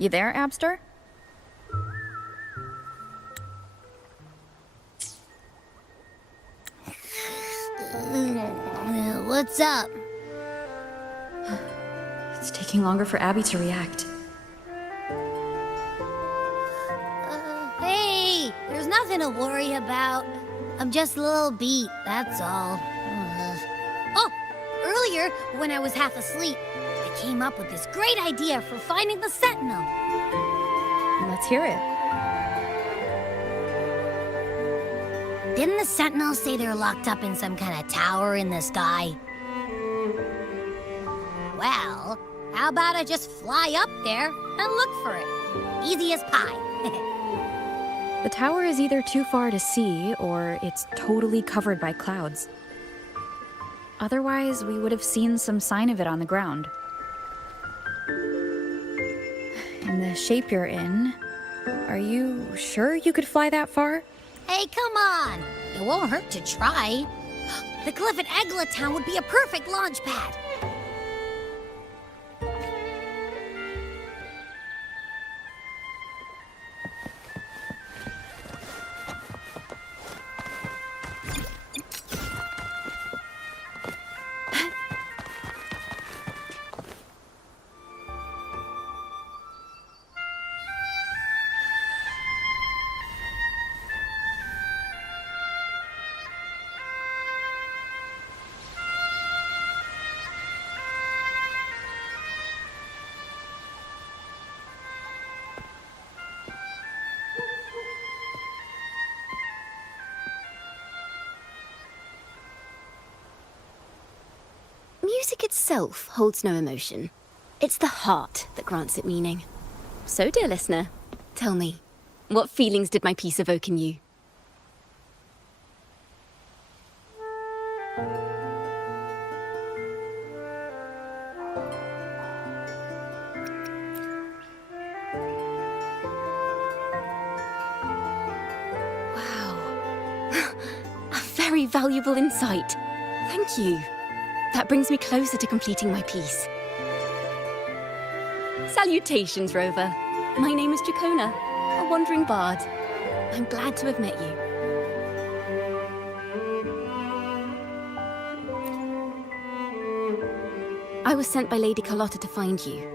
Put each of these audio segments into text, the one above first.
You there, Abster? What's up? It's taking longer for Abby to react. Hey, there's nothing to worry about. I'm just a little beat, that's all. Oh, earlier, when I was half asleep, I came up with this great idea for finding the Sentinel. Let's hear it. Didn't the Sentinel say they're locked up in some kind of tower in the sky? Well, how about I just fly up there and look for it? Easy as pie. The tower is either too far to see, or it's totally covered by clouds. Otherwise, we would have seen some sign of it on the ground. In the shape you're in, are you sure you could fly that far? Hey, come on! It won't hurt to try. The cliff at Egla Town would be a perfect launch pad. Music itself holds no emotion. It's the heart that grants it meaning. So, dear listener, tell me, what feelings did my piece evoke in you? Wow. A very valuable insight. Thank you. That brings me closer to completing my piece. Salutations, Rover. My name is Jacona, a wandering bard. I'm glad to have met you. I was sent by Lady Carlotta to find you.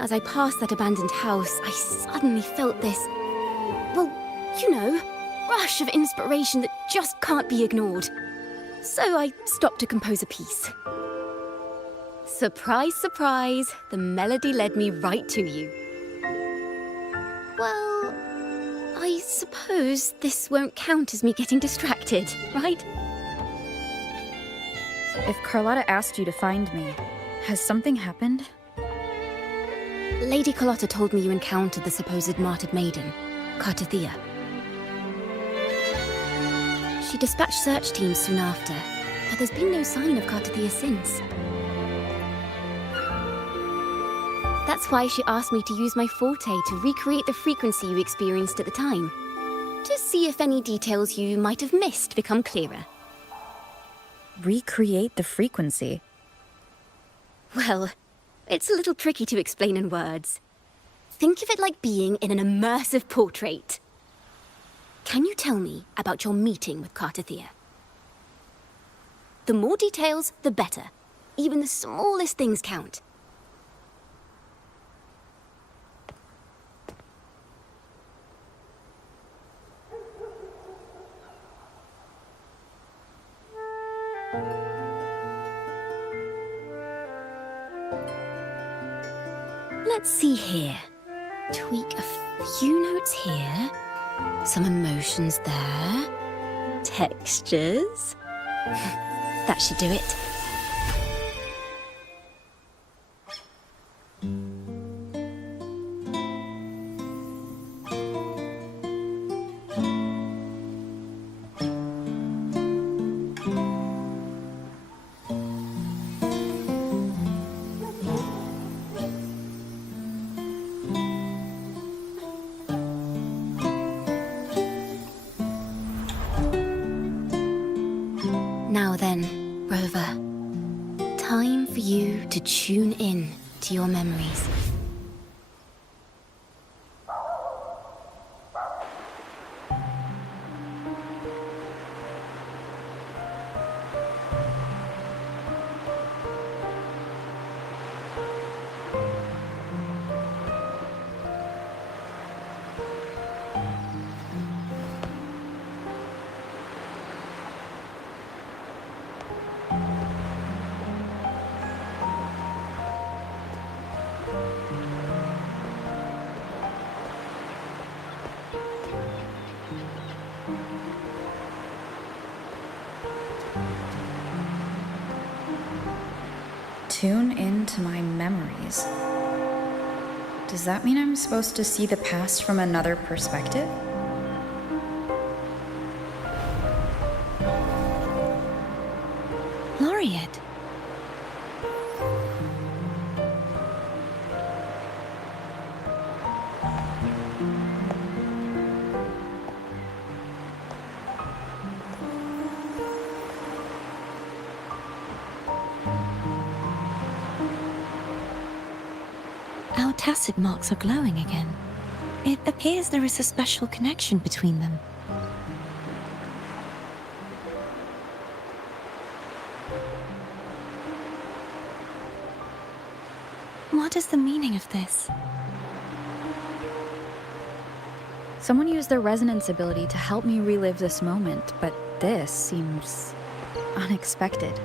As I passed that abandoned house, I suddenly felt this, well, you know, rush of inspiration that just can't be ignored. So I stopped to compose a piece. Surprise, surprise, the melody led me right to you. Well, I suppose this won't count as me getting distracted, right? If Carlotta asked you to find me, has something happened? Lady Carlotta told me you encountered the supposed martyred maiden, Cartathea. She dispatched search teams soon after, but there's been no sign of Cartathea since. That's why she asked me to use my forte to recreate the frequency you experienced at the time, to see if any details you might have missed become clearer. Recreate the frequency? Well, it's a little tricky to explain in words. Think of it like being in an immersive portrait. Can you tell me about your meeting with Cartathea? The more details, the better. Even the smallest things count. Let's see here. Tweak a few notes here. Some emotions there. Textures. That should do it. Now then, Rover. Tune into my memories. Does that mean I'm supposed to see the past from another perspective? Laureate. Our tacit marks are glowing again. It appears there is a special connection between them. What is the meaning of this? Someone used their resonance ability to help me relive this moment, but this seems unexpected.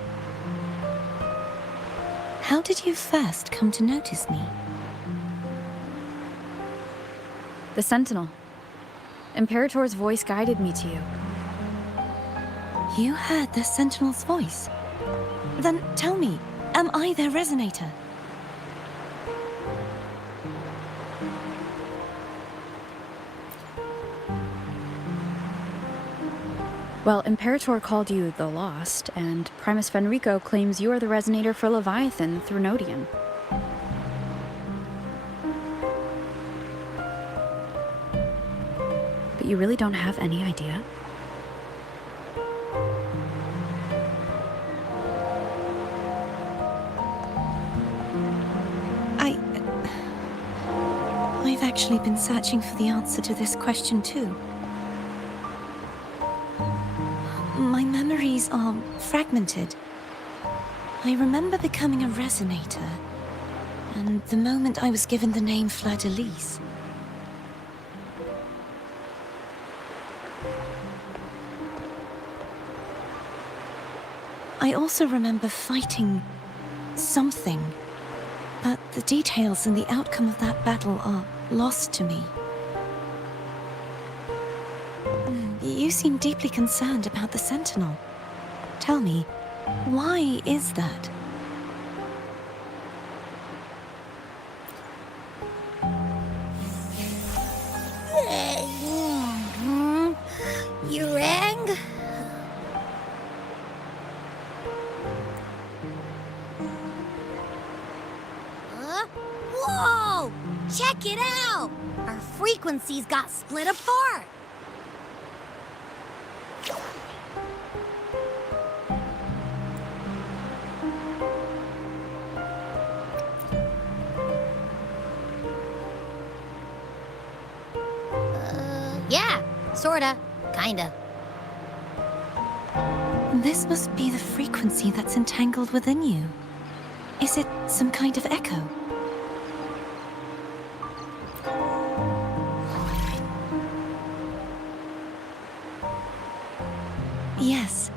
How did you first come to notice me? The Sentinel. Imperator's voice guided me to you. You heard the Sentinel's voice? Then tell me, am I their resonator? Well, Imperator called you the Lost, and Primus Fenrico claims you are the resonator for Leviathan, Threnodian. But you really don't have any idea? I've actually been searching for the answer to this question too. My memories are fragmented. I remember becoming a resonator, and the moment I was given the name Fleur-de-Lis. I also remember fighting something, but the details and the outcome of that battle are lost to me. You seem deeply concerned about the Sentinel. Tell me, why is that? You rang? Huh? Whoa! Check it out! Our frequencies got split apart! Yeah, sorta, kinda. This must be the frequency that's entangled within you. Is it some kind of echo? Yes,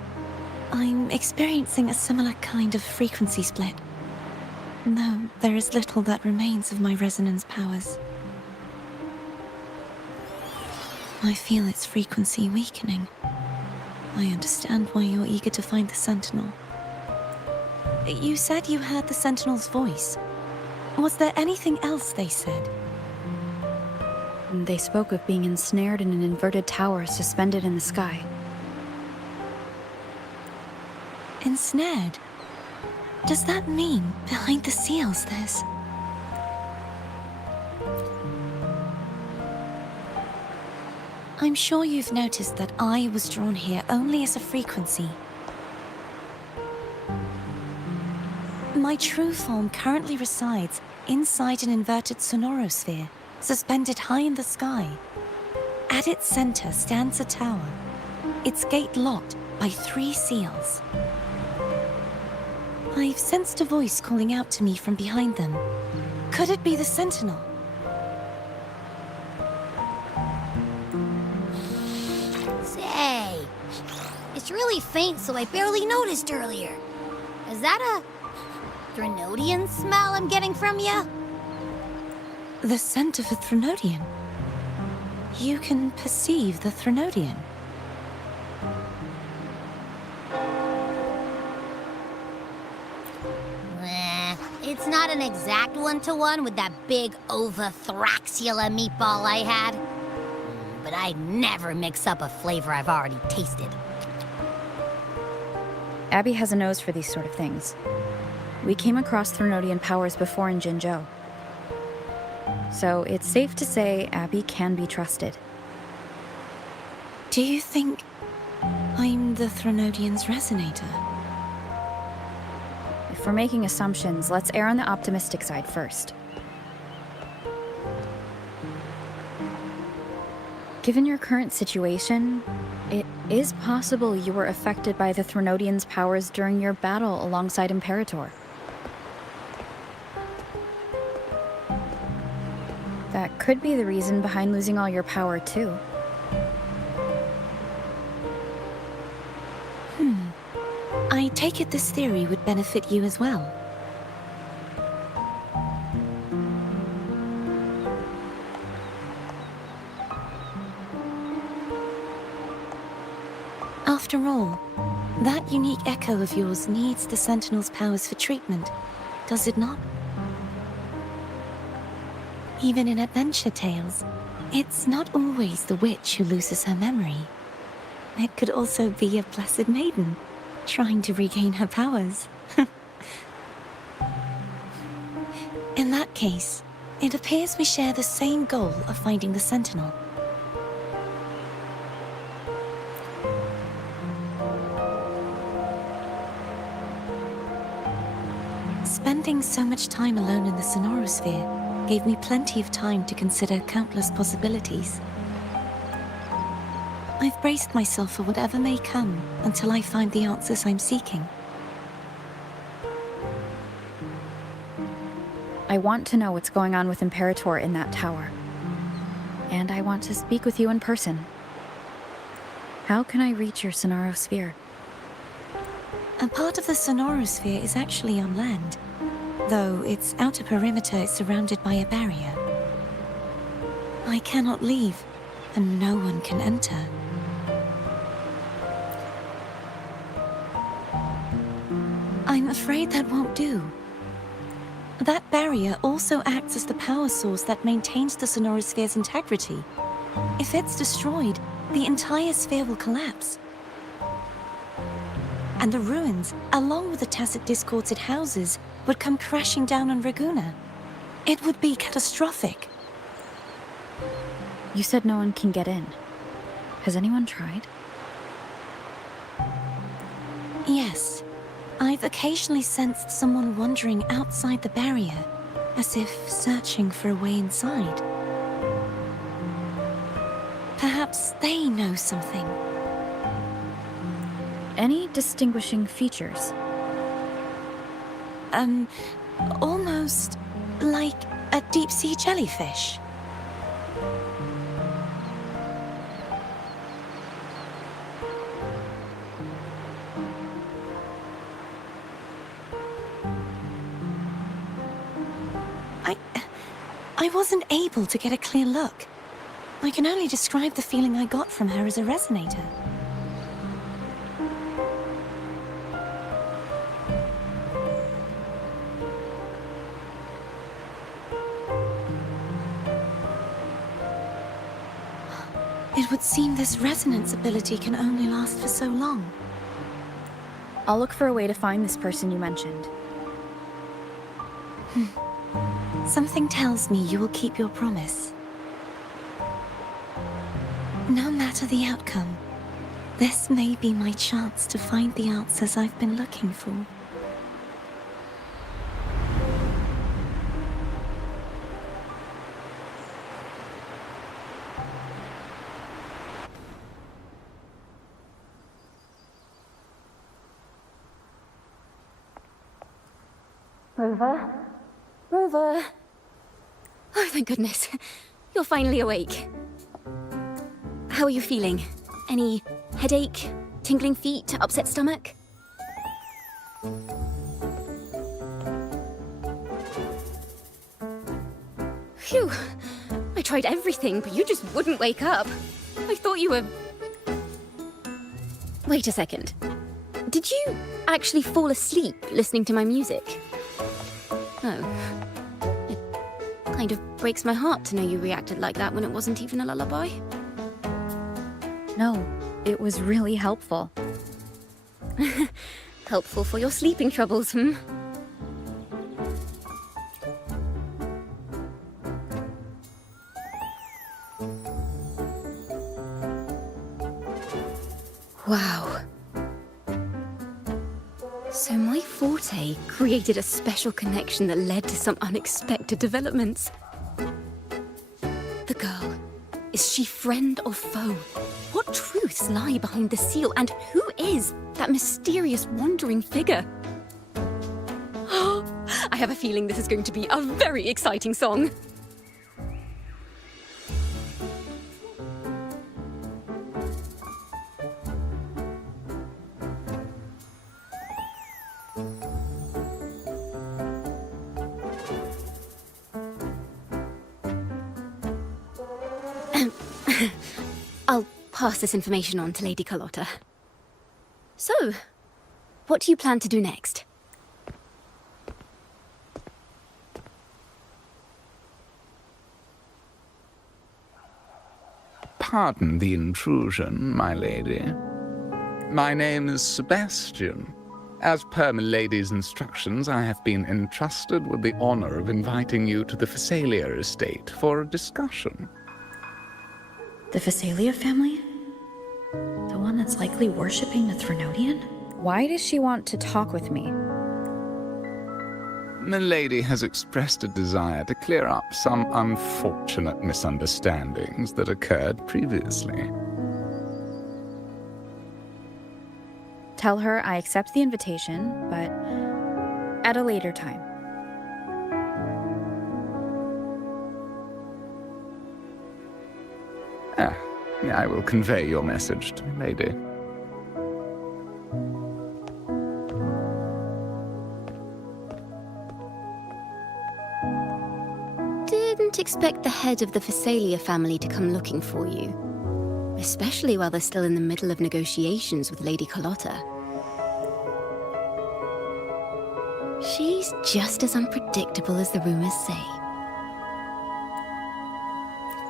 I'm experiencing a similar kind of frequency split. Though there is little that remains of my resonance powers. I feel its frequency weakening. I understand why you're eager to find the Sentinel. You said you heard the Sentinel's voice. Was there anything else they said? They spoke of being ensnared in an inverted tower suspended in the sky. Ensnared? Does that mean behind the seals there's... I'm sure you've noticed that I was drawn here only as a frequency. My true form currently resides inside an inverted sonorosphere, suspended high in the sky. At its center stands a tower, its gate locked by 3 seals. I've sensed a voice calling out to me from behind them. Could it be the Sentinel? Say, it's really faint, so I barely noticed earlier. Is that a Threnodian smell I'm getting from you? The scent of a Threnodian. You can perceive the Threnodian. Eh, It's not an exact one-to-one with that big Overthraxula meatball I had. But I'd never mix up a flavor I've already tasted. Abby has a nose for these sort of things. We came across Threnodian powers before in Jinzhou. So it's safe to say Abby can be trusted. Do you think I'm the Threnodian's resonator? If we're making assumptions, let's err on the optimistic side first. Given your current situation, it is possible you were affected by the Threnodian's powers during your battle alongside Imperator. That could be the reason behind losing all your power, too. I take it this theory would benefit you as well. After all, that unique echo of yours needs the Sentinel's powers for treatment, does it not? Even in adventure tales, it's not always the witch who loses her memory. It could also be a blessed maiden, trying to regain her powers. In that case, it appears we share the same goal of finding the Sentinel. Spending so much time alone in the Sonorosphere gave me plenty of time to consider countless possibilities. I've braced myself for whatever may come until I find the answers I'm seeking. I want to know what's going on with Imperator in that tower. And I want to speak with you in person. How can I reach your Sonorosphere? A part of the Sonorosphere is actually on land, though its outer perimeter is surrounded by a barrier. I cannot leave, and no one can enter. I'm afraid that won't do. That barrier also acts as the power source that maintains the Sonorosphere's integrity. If it's destroyed, the entire sphere will collapse. And the ruins, along with the tacit discords it houses, would come crashing down on Raguna. It would be catastrophic. You said no one can get in. Has anyone tried? Yes. I've occasionally sensed someone wandering outside the barrier, as if searching for a way inside. Perhaps they know something. Any distinguishing features? Almost like a deep-sea jellyfish. I wasn't able to get a clear look. I can only describe the feeling I got from her as a resonator. It would seem this resonance ability can only last for so long. I'll look for a way to find this person you mentioned. Something tells me you will keep your promise. No matter the outcome, this may be my chance to find the answers I've been looking for. Rover? Rover! Oh, thank goodness. You're finally awake. How are you feeling? Any headache, tingling feet, upset stomach? Phew. I tried everything, but you just wouldn't wake up. I thought you were... Wait a second. Did you actually fall asleep listening to my music? Kind of breaks my heart to know you reacted like that when it wasn't even a lullaby. No, it was really helpful. Helpful for your sleeping troubles, hmm? Wow. So my forte created a special connection that led to some unexpected developments. The girl, is she friend or foe? What truths lie behind the seal, and who is that mysterious wandering figure? I have a feeling this is going to be a very exciting song. I'll pass this information on to Lady Carlotta. So, what do you plan to do next? Pardon the intrusion, my lady. My name is Sebastian. As per my lady's instructions, I have been entrusted with the honor of inviting you to the Phasalia estate for a discussion. The Phasalia family? The one that's likely worshipping the Threnodian? Why does she want to talk with me? Milady has expressed a desire to clear up some unfortunate misunderstandings that occurred previously. Tell her I accept the invitation, but at a later time. I will convey your message to Milady. Didn't expect the head of the Phasalia family to come looking for you. Especially while they're still in the middle of negotiations with Lady Carlotta. She's just as unpredictable as the rumors say.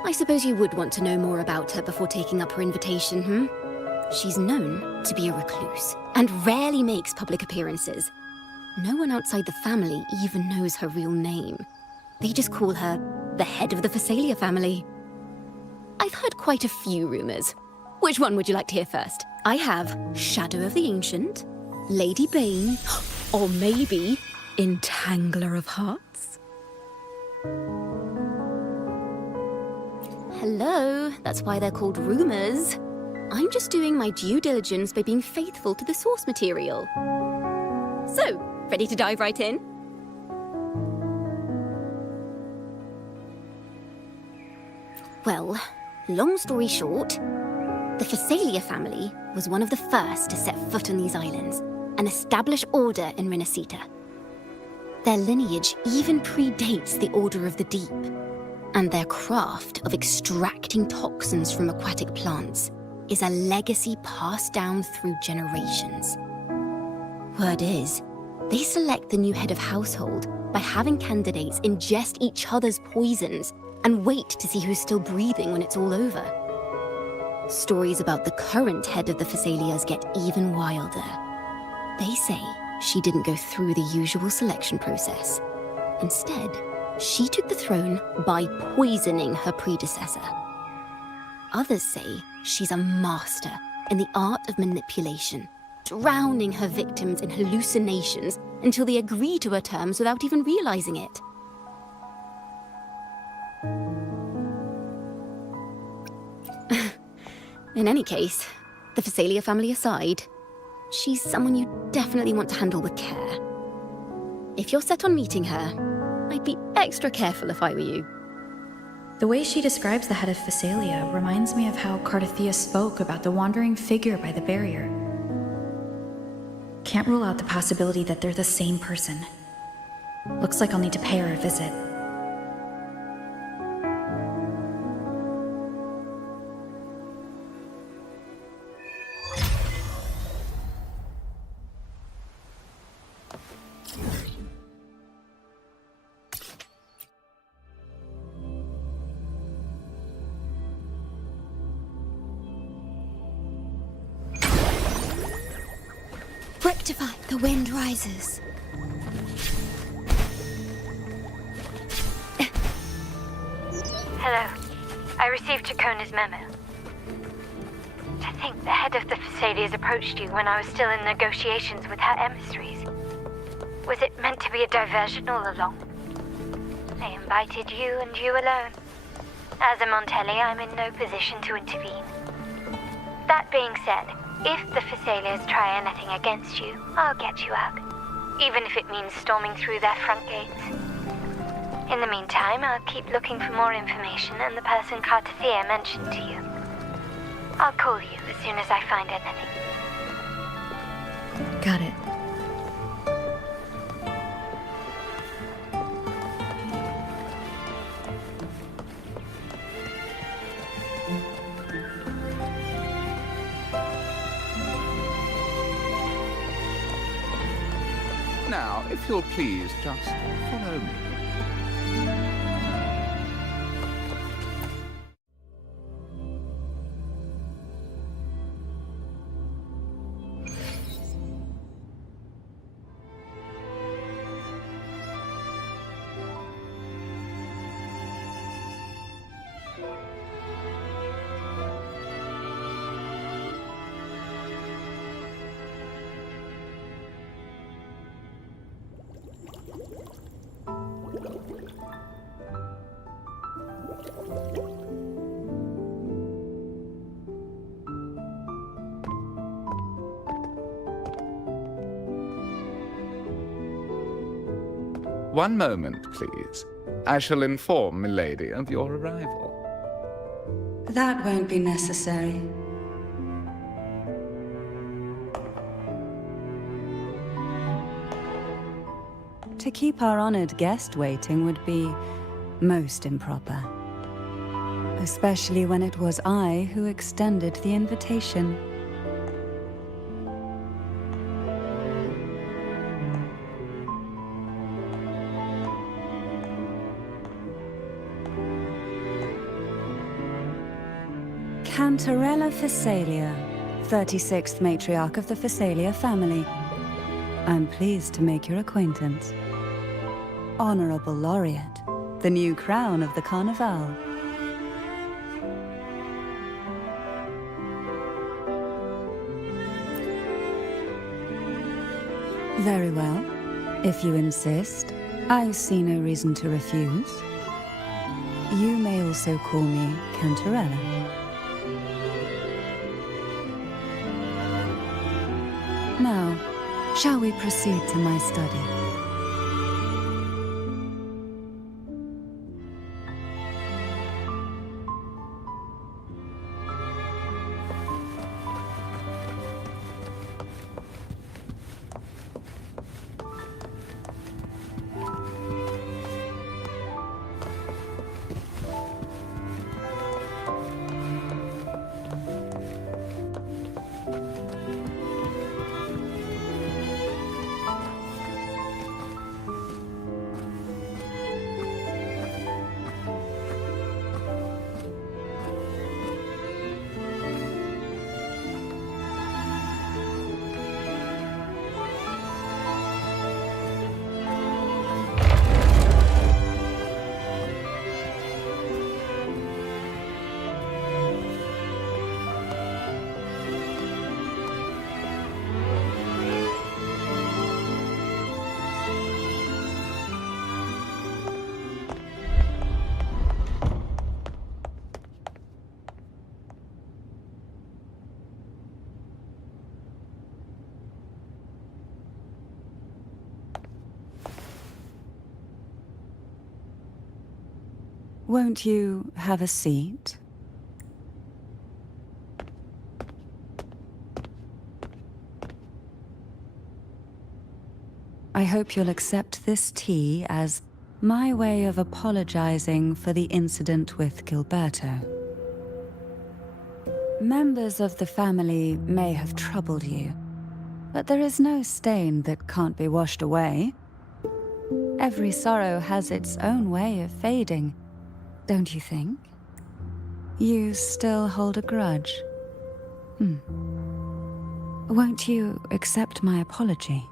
I suppose you would want to know more about her before taking up her invitation, hmm? She's known to be a recluse, and rarely makes public appearances. No one outside the family even knows her real name. They just call her the head of the Phasalia family. I've heard quite a few rumors. Which one would you like to hear first? I have Shadow of the Ancient, Lady Bane, or maybe Entangler of Hearts? Hello, that's why they're called rumors. I'm just doing my due diligence by being faithful to the source material. So, ready to dive right in? Well, long story short, the Phasalia family was one of the first to set foot on these islands and establish order in Renacita. Their lineage even predates the Order of the Deep, and their craft of extracting toxins from aquatic plants is a legacy passed down through generations. Word is, they select the new head of household by having candidates ingest each other's poisons and wait to see who's still breathing when it's all over. Stories about the current head of the Phasalias get even wilder. They say she didn't go through the usual selection process. Instead, she took the throne by poisoning her predecessor. Others say she's a master in the art of manipulation, drowning her victims in hallucinations until they agree to her terms without even realizing it. In any case, the Phasalia family aside, she's someone you definitely want to handle with care. If you're set on meeting her, I'd be extra careful if I were you. The way she describes the head of Phasalia reminds me of how Cardothea spoke about the wandering figure by the barrier. Can't rule out the possibility that they're the same person. Looks like I'll need to pay her a visit. Rectify, the wind rises. Hello. I received Chacona's memo. To think the head of the Phasalias approached you when I was still in negotiations with her emissaries. Was it meant to be a diversion all along? They invited you and you alone. As a Montelli, I'm in no position to intervene. That being said, if the Phasalias try anything against you, I'll get you out. Even if it means storming through their front gates. In the meantime, I'll keep looking for more information and the person Cartathea mentioned to you. I'll call you as soon as I find anything. Got it. Now, if you'll please just follow me. One moment, please. I shall inform Milady of your arrival. That won't be necessary. To keep our honored guest waiting would be most improper. Especially when it was I who extended the invitation. Cantarella Phasalia, 36th matriarch of the Phasalia family. I'm pleased to make your acquaintance. Honorable Laureate, the new crown of the Carnival. Very well. If you insist, I see no reason to refuse. You may also call me Cantarella. Now, shall we proceed to my study? Won't you have a seat? I hope you'll accept this tea as my way of apologizing for the incident with Gilberto. Members of the family may have troubled you, but there is no stain that can't be washed away. Every sorrow has its own way of fading, don't you think? You still hold a grudge? Won't you accept my apology?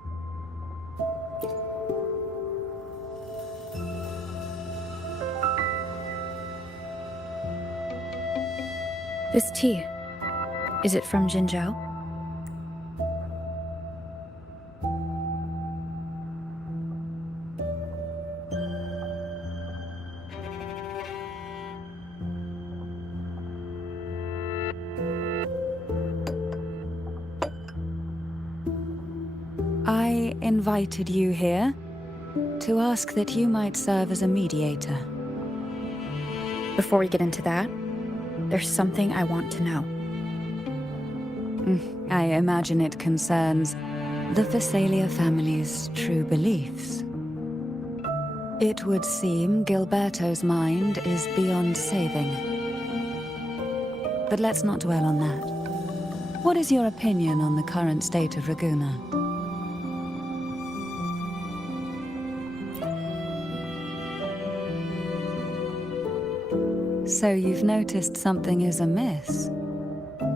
This tea, is it from Jinzhou? I invited you here to ask that you might serve as a mediator. Before we get into that, there's something I want to know. I imagine it concerns the Phasalia family's true beliefs. It would seem Gilberto's mind is beyond saving. But let's not dwell on that. What is your opinion on the current state of Raguna? So you've noticed something is amiss.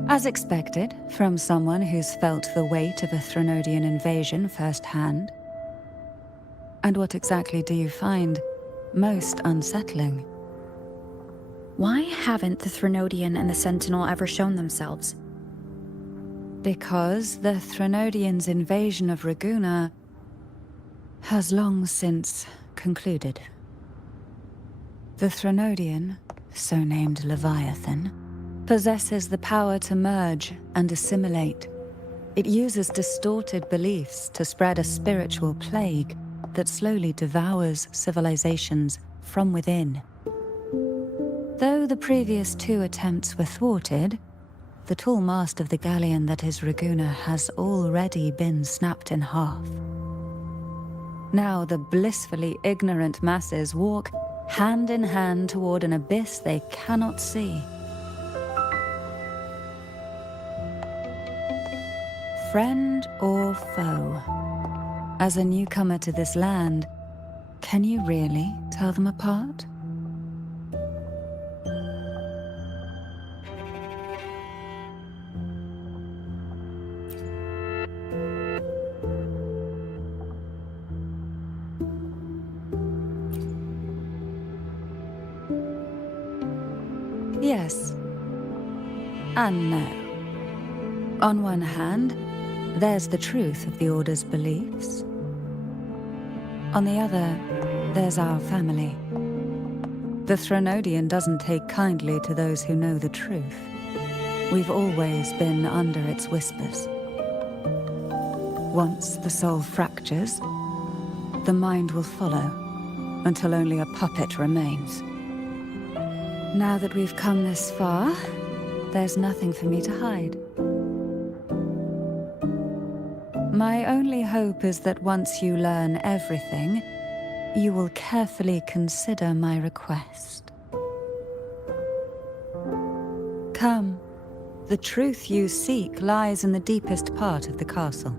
As expected, from someone who's felt the weight of a Threnodian invasion firsthand. And what exactly do you find most unsettling? Why haven't the Threnodian and the Sentinel ever shown themselves? Because the Threnodians' invasion of Raguna has long since concluded. The Threnodian, so named Leviathan, possesses the power to merge and assimilate. It uses distorted beliefs to spread a spiritual plague that slowly devours civilizations from within. Though the previous two attempts were thwarted, the tall mast of the galleon that is Raguna has already been snapped in half. Now the blissfully ignorant masses walk hand in hand toward an abyss they cannot see. Friend or foe? As a newcomer to this land, can you really tell them apart? Yes. And no. On one hand, there's the truth of the Order's beliefs. On the other, there's our family. The Threnodian doesn't take kindly to those who know the truth. We've always been under its whispers. Once the soul fractures, the mind will follow, until only a puppet remains. Now that we've come this far, there's nothing for me to hide. My only hope is that once you learn everything, you will carefully consider my request. Come, the truth you seek lies in the deepest part of the castle.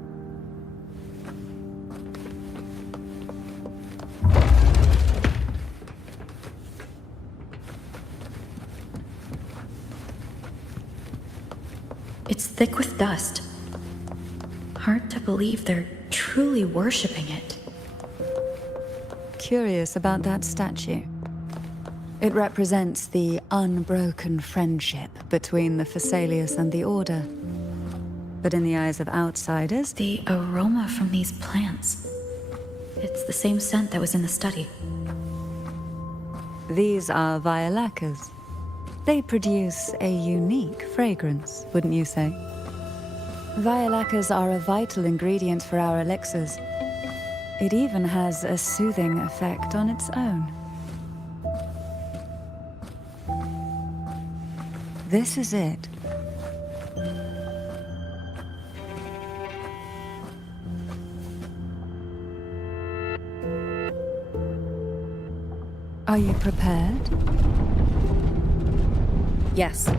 It's thick with dust. Hard to believe they're truly worshipping it. Curious about that statue. It represents the unbroken friendship between the Phasaelius and the Order. But in the eyes of outsiders, The aroma from these plants. It's the same scent that was in the study. these are violacas. They produce a unique fragrance, wouldn't you say? Violacas are a vital ingredient for our elixirs. It even has a soothing effect on its own. This is it. Are you prepared? Yes.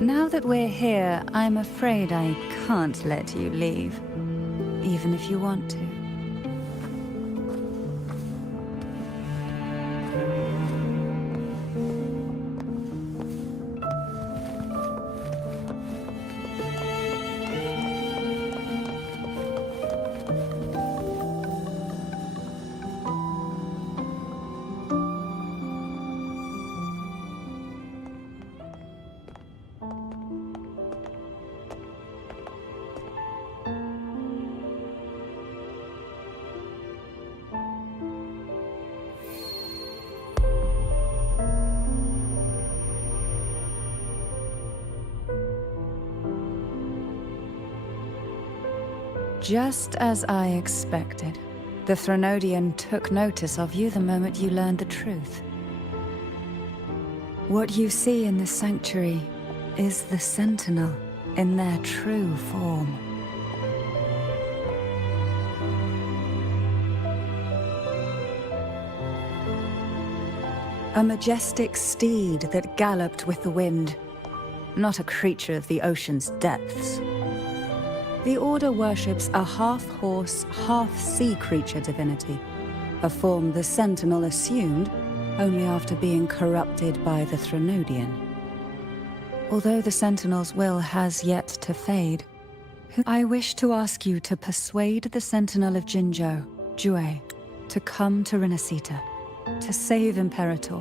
Now that we're here, I'm afraid I can't let you leave, even if you want to. Just as I expected. The Threnodian took notice of you the moment you learned the truth. What you see in the sanctuary is the Sentinel in their true form. A majestic steed that galloped with the wind, not a creature of the ocean's depths. The Order worships a half-horse, half-sea creature divinity, a form the Sentinel assumed only after being corrupted by the Threnodian. Although the Sentinel's will has yet to fade, I wish to ask you to persuade the Sentinel of Jinzhou, Jue, to come to Renacita, to save Imperator.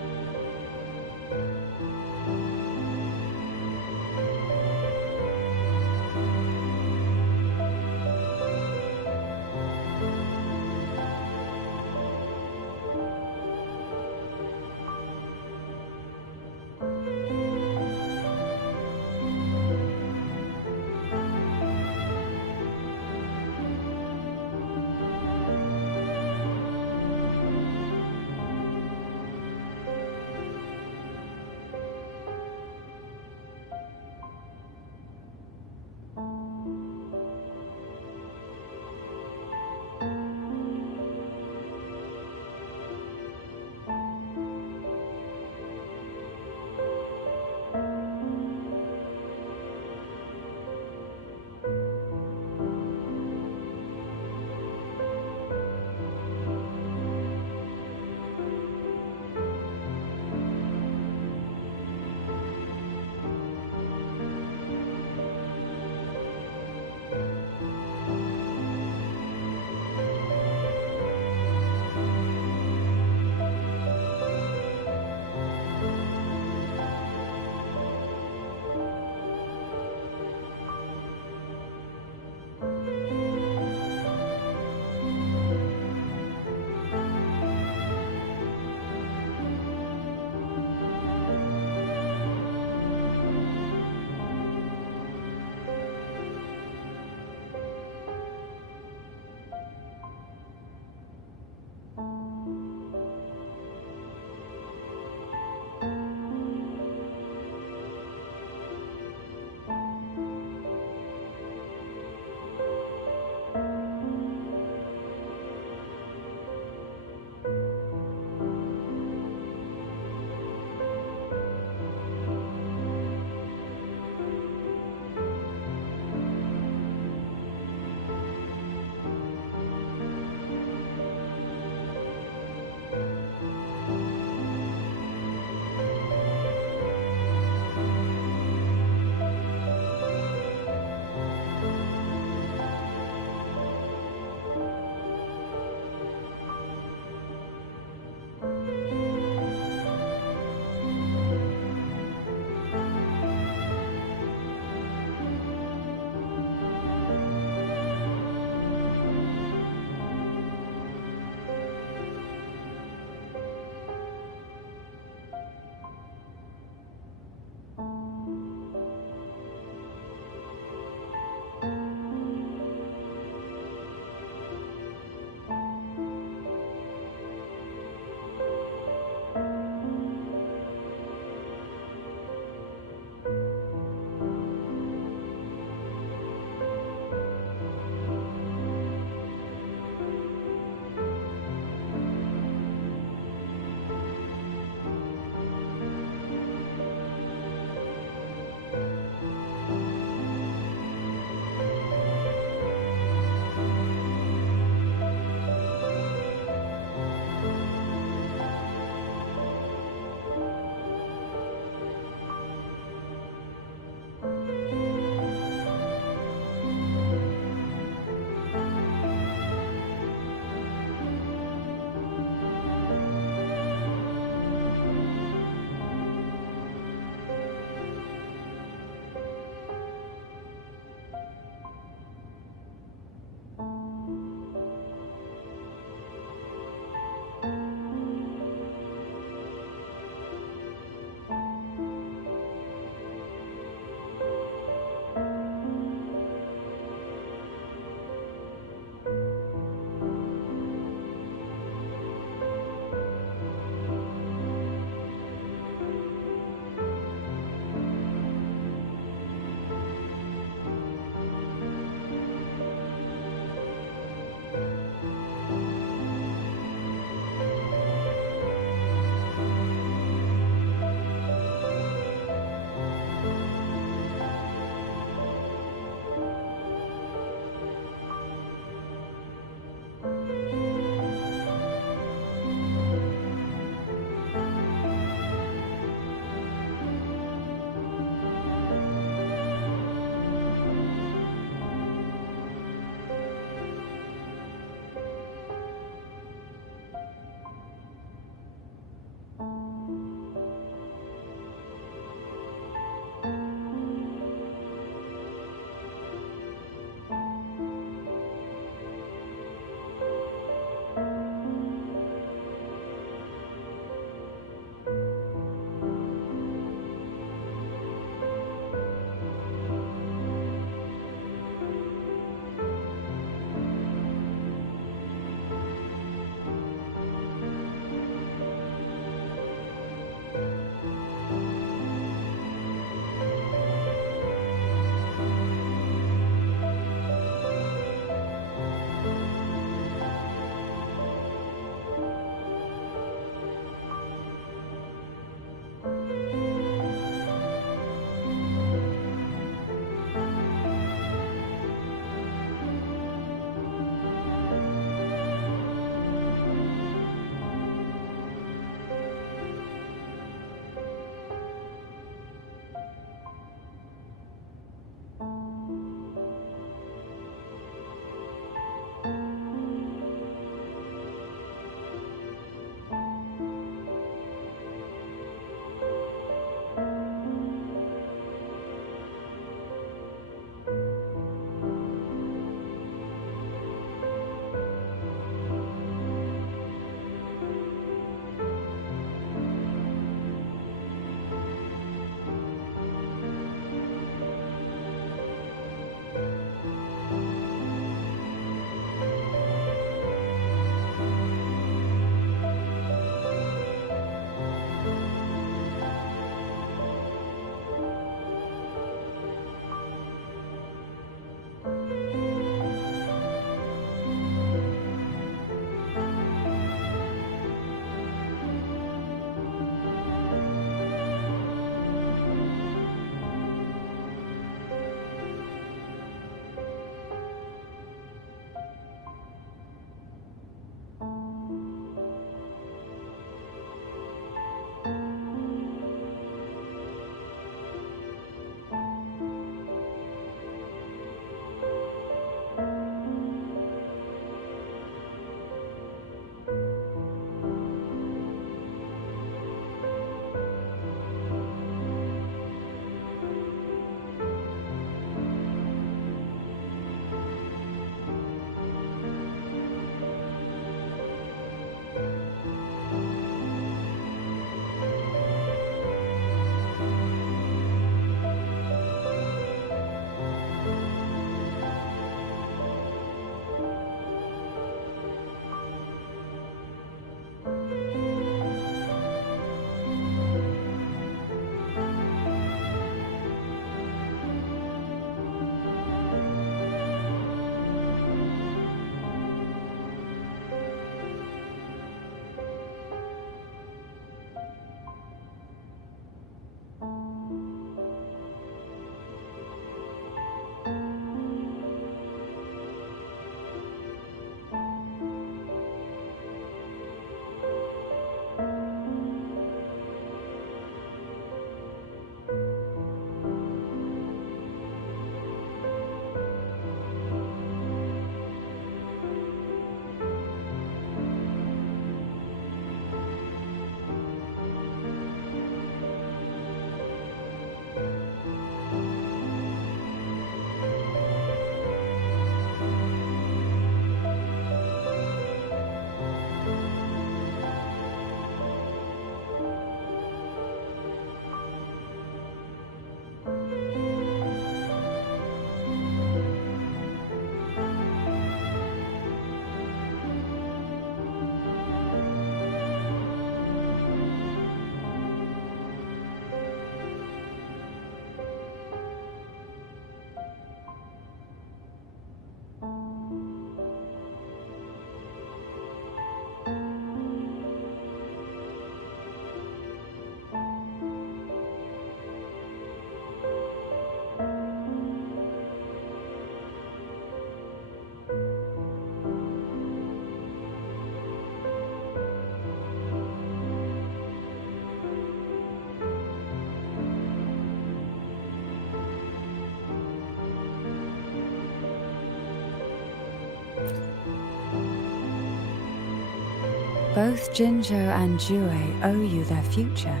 Both Jinzhou and Jue owe you their future.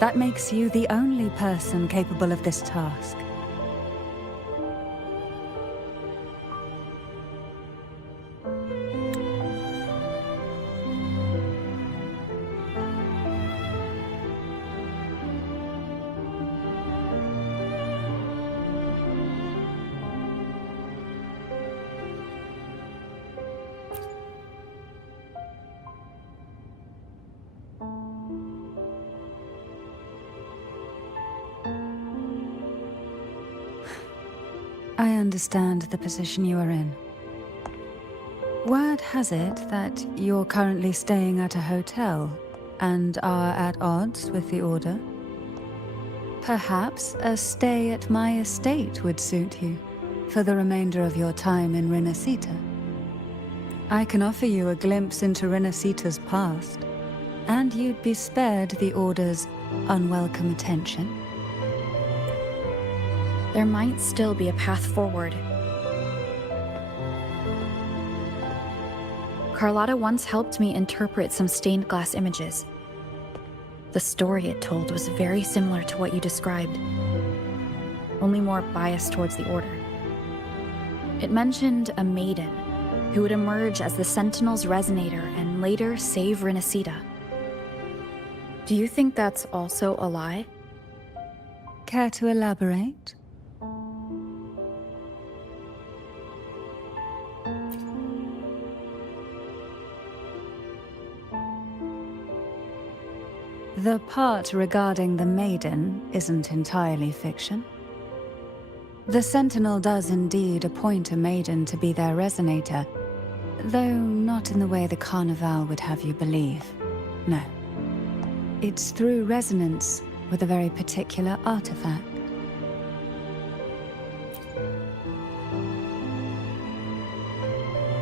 That makes you the only person capable of this task. I understand the position you are in. Word has it that you're currently staying at a hotel and are at odds with the Order. Perhaps a stay at my estate would suit you for the remainder of your time in Renacita. I can offer you a glimpse into Renacita's past, and you'd be spared the Order's unwelcome attention. There might still be a path forward. Carlotta once helped me interpret some stained glass images. The story it told was very similar to what you described, only more biased towards the Order. It mentioned a maiden who would emerge as the Sentinel's resonator and later save Renacita. Do you think that's also a lie? Care to elaborate? The part regarding the maiden isn't entirely fiction. The Sentinel does indeed appoint a maiden to be their resonator, though not in the way the Carnival would have you believe. No. It's through resonance with a very particular artifact.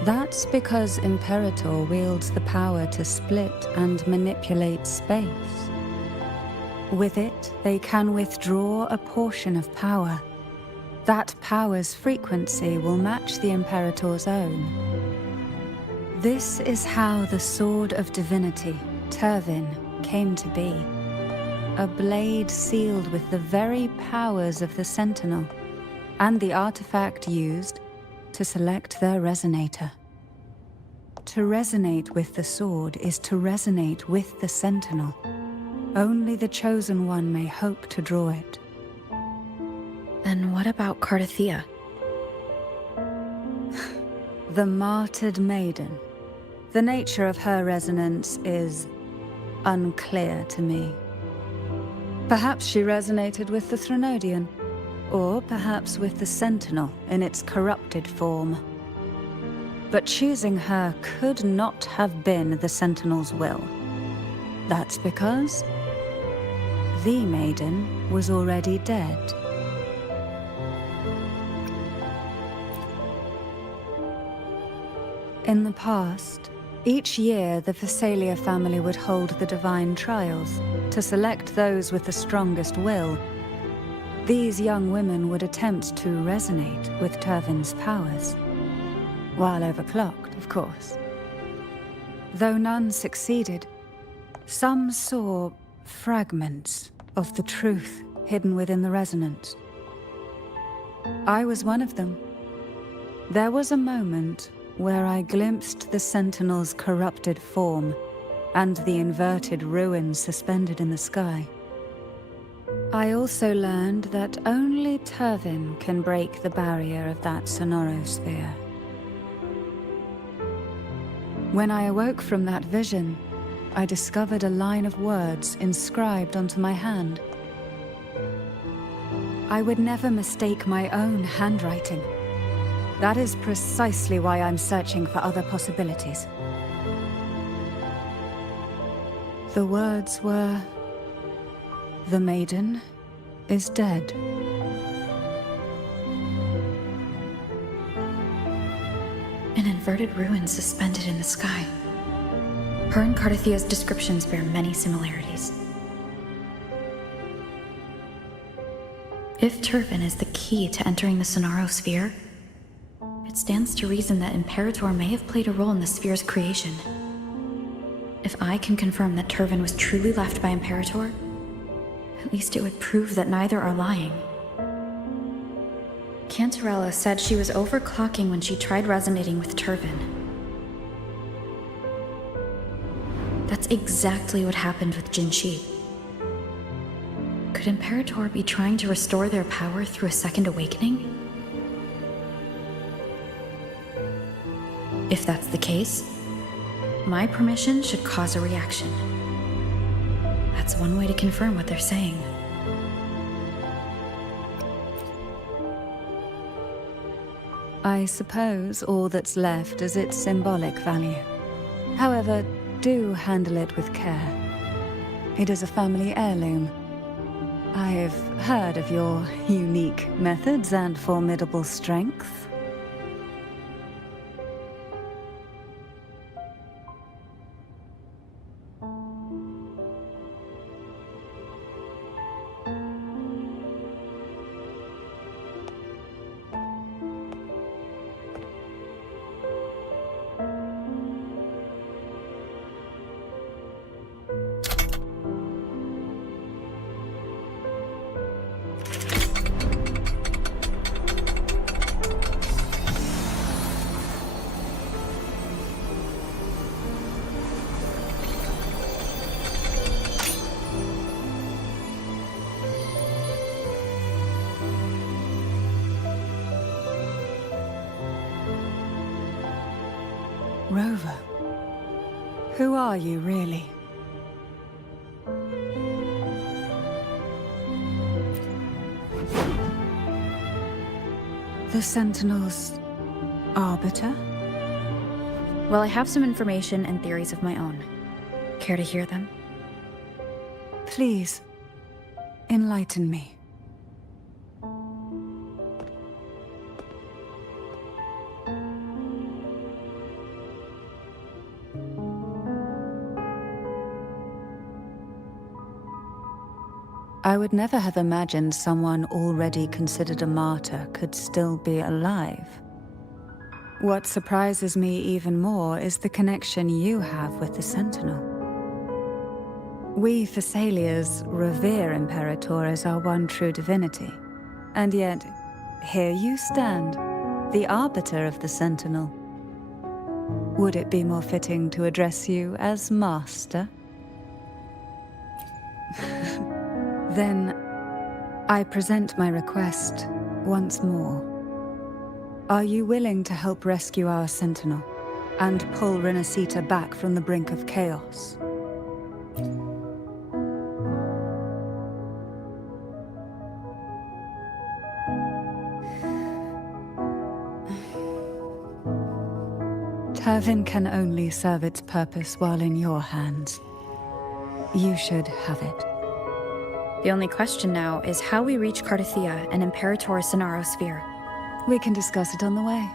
That's because Imperator wields the power to split and manipulate space. With it, they can withdraw a portion of power. That power's frequency will match the Imperator's own. This is how the Sword of Divinity, Turvin, came to be. A blade sealed with the very powers of the Sentinel, and the artifact used to select their resonator. To resonate with the sword is to resonate with the Sentinel. Only the Chosen One may hope to draw it. Then what about Cardathea? The martyred maiden. The nature of her resonance is unclear to me. Perhaps she resonated with the Threnodian, or perhaps with the Sentinel in its corrupted form. But choosing her could not have been the Sentinel's will. That's because the maiden was already dead. In the past, each year the Phasalia family would hold the divine trials to select those with the strongest will. These young women would attempt to resonate with Turvin's powers, while overclocked, of course. Though none succeeded, some saw fragments of the truth hidden within the resonance. I was one of them. There was a moment where I glimpsed the Sentinel's corrupted form and the inverted ruins suspended in the sky. I also learned that only Turvin can break the barrier of that sonorosphere. When I awoke from that vision, I discovered a line of words inscribed onto my hand. I would never mistake my own handwriting. That is precisely why I'm searching for other possibilities. The words were, "The maiden is dead." An inverted ruin suspended in the sky. Her and Cardathea's descriptions bear many similarities. If Turvin is the key to entering the Sonaro sphere, it stands to reason that Imperator may have played a role in the sphere's creation. If I can confirm that Turvin was truly left by Imperator, at least it would prove that neither are lying. Cantarella said she was overclocking when she tried resonating with Turvin. That's exactly what happened with Jinshi. Could Imperator be trying to restore their power through a second awakening? If that's the case, my permission should cause a reaction. That's one way to confirm what they're saying. I suppose all that's left is its symbolic value. However, do handle it with care. It is a family heirloom. I've heard of your unique methods and formidable strength. Rover, who are you really? The Sentinel's arbiter? Well, I have some information and theories of my own. Care to hear them? Please, enlighten me. I would never have imagined someone already considered a martyr could still be alive. What surprises me even more is the connection you have with the Sentinel. We Thessalians revere Imperator as our one true divinity, and yet, here you stand, the arbiter of the Sentinel. Would it be more fitting to address you as Master? Then, I present my request once more. Are you willing to help rescue our Sentinel and pull Renacita back from the brink of chaos? Turvin can only serve its purpose while in your hands. You should have it. The only question now is how we reach Cardathia and Imperator's Sonaro Sphere. We can discuss it on the way.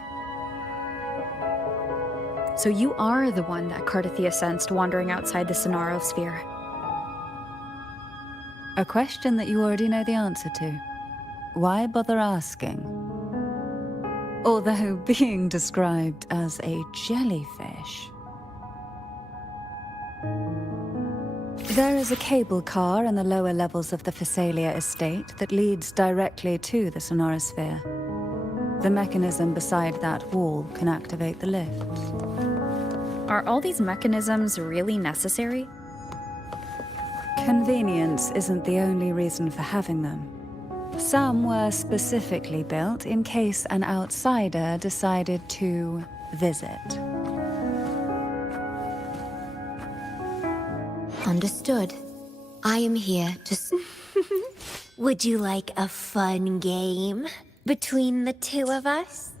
So you are the one that Cardathia sensed wandering outside the Sonaro Sphere. A question that you already know the answer to. Why bother asking? Although being described as a jellyfish. There is a cable car in the lower levels of the Thessalia estate that leads directly to the Sonorosphere. The mechanism beside that wall can activate the lifts. Are all these mechanisms really necessary? Convenience isn't the only reason for having them. Some were specifically built in case an outsider decided to visit. Understood. I am here to Would you like a fun game between the two of us?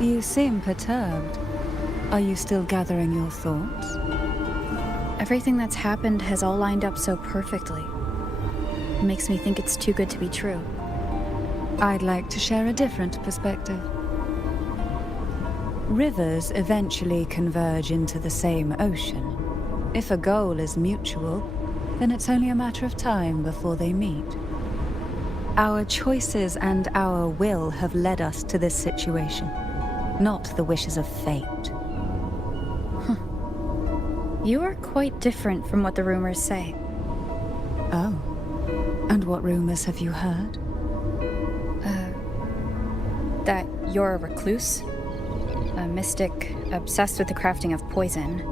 You seem perturbed. Are you still gathering your thoughts? Everything that's happened has all lined up so perfectly. It makes me think it's too good to be true. I'd like to share a different perspective. Rivers eventually converge into the same ocean. If a goal is mutual, then it's only a matter of time before they meet. Our choices and our will have led us to this situation, not the wishes of fate. You are quite different from what the rumors say. Oh. And what rumors have you heard? That you're a recluse, a mystic obsessed with the crafting of poison.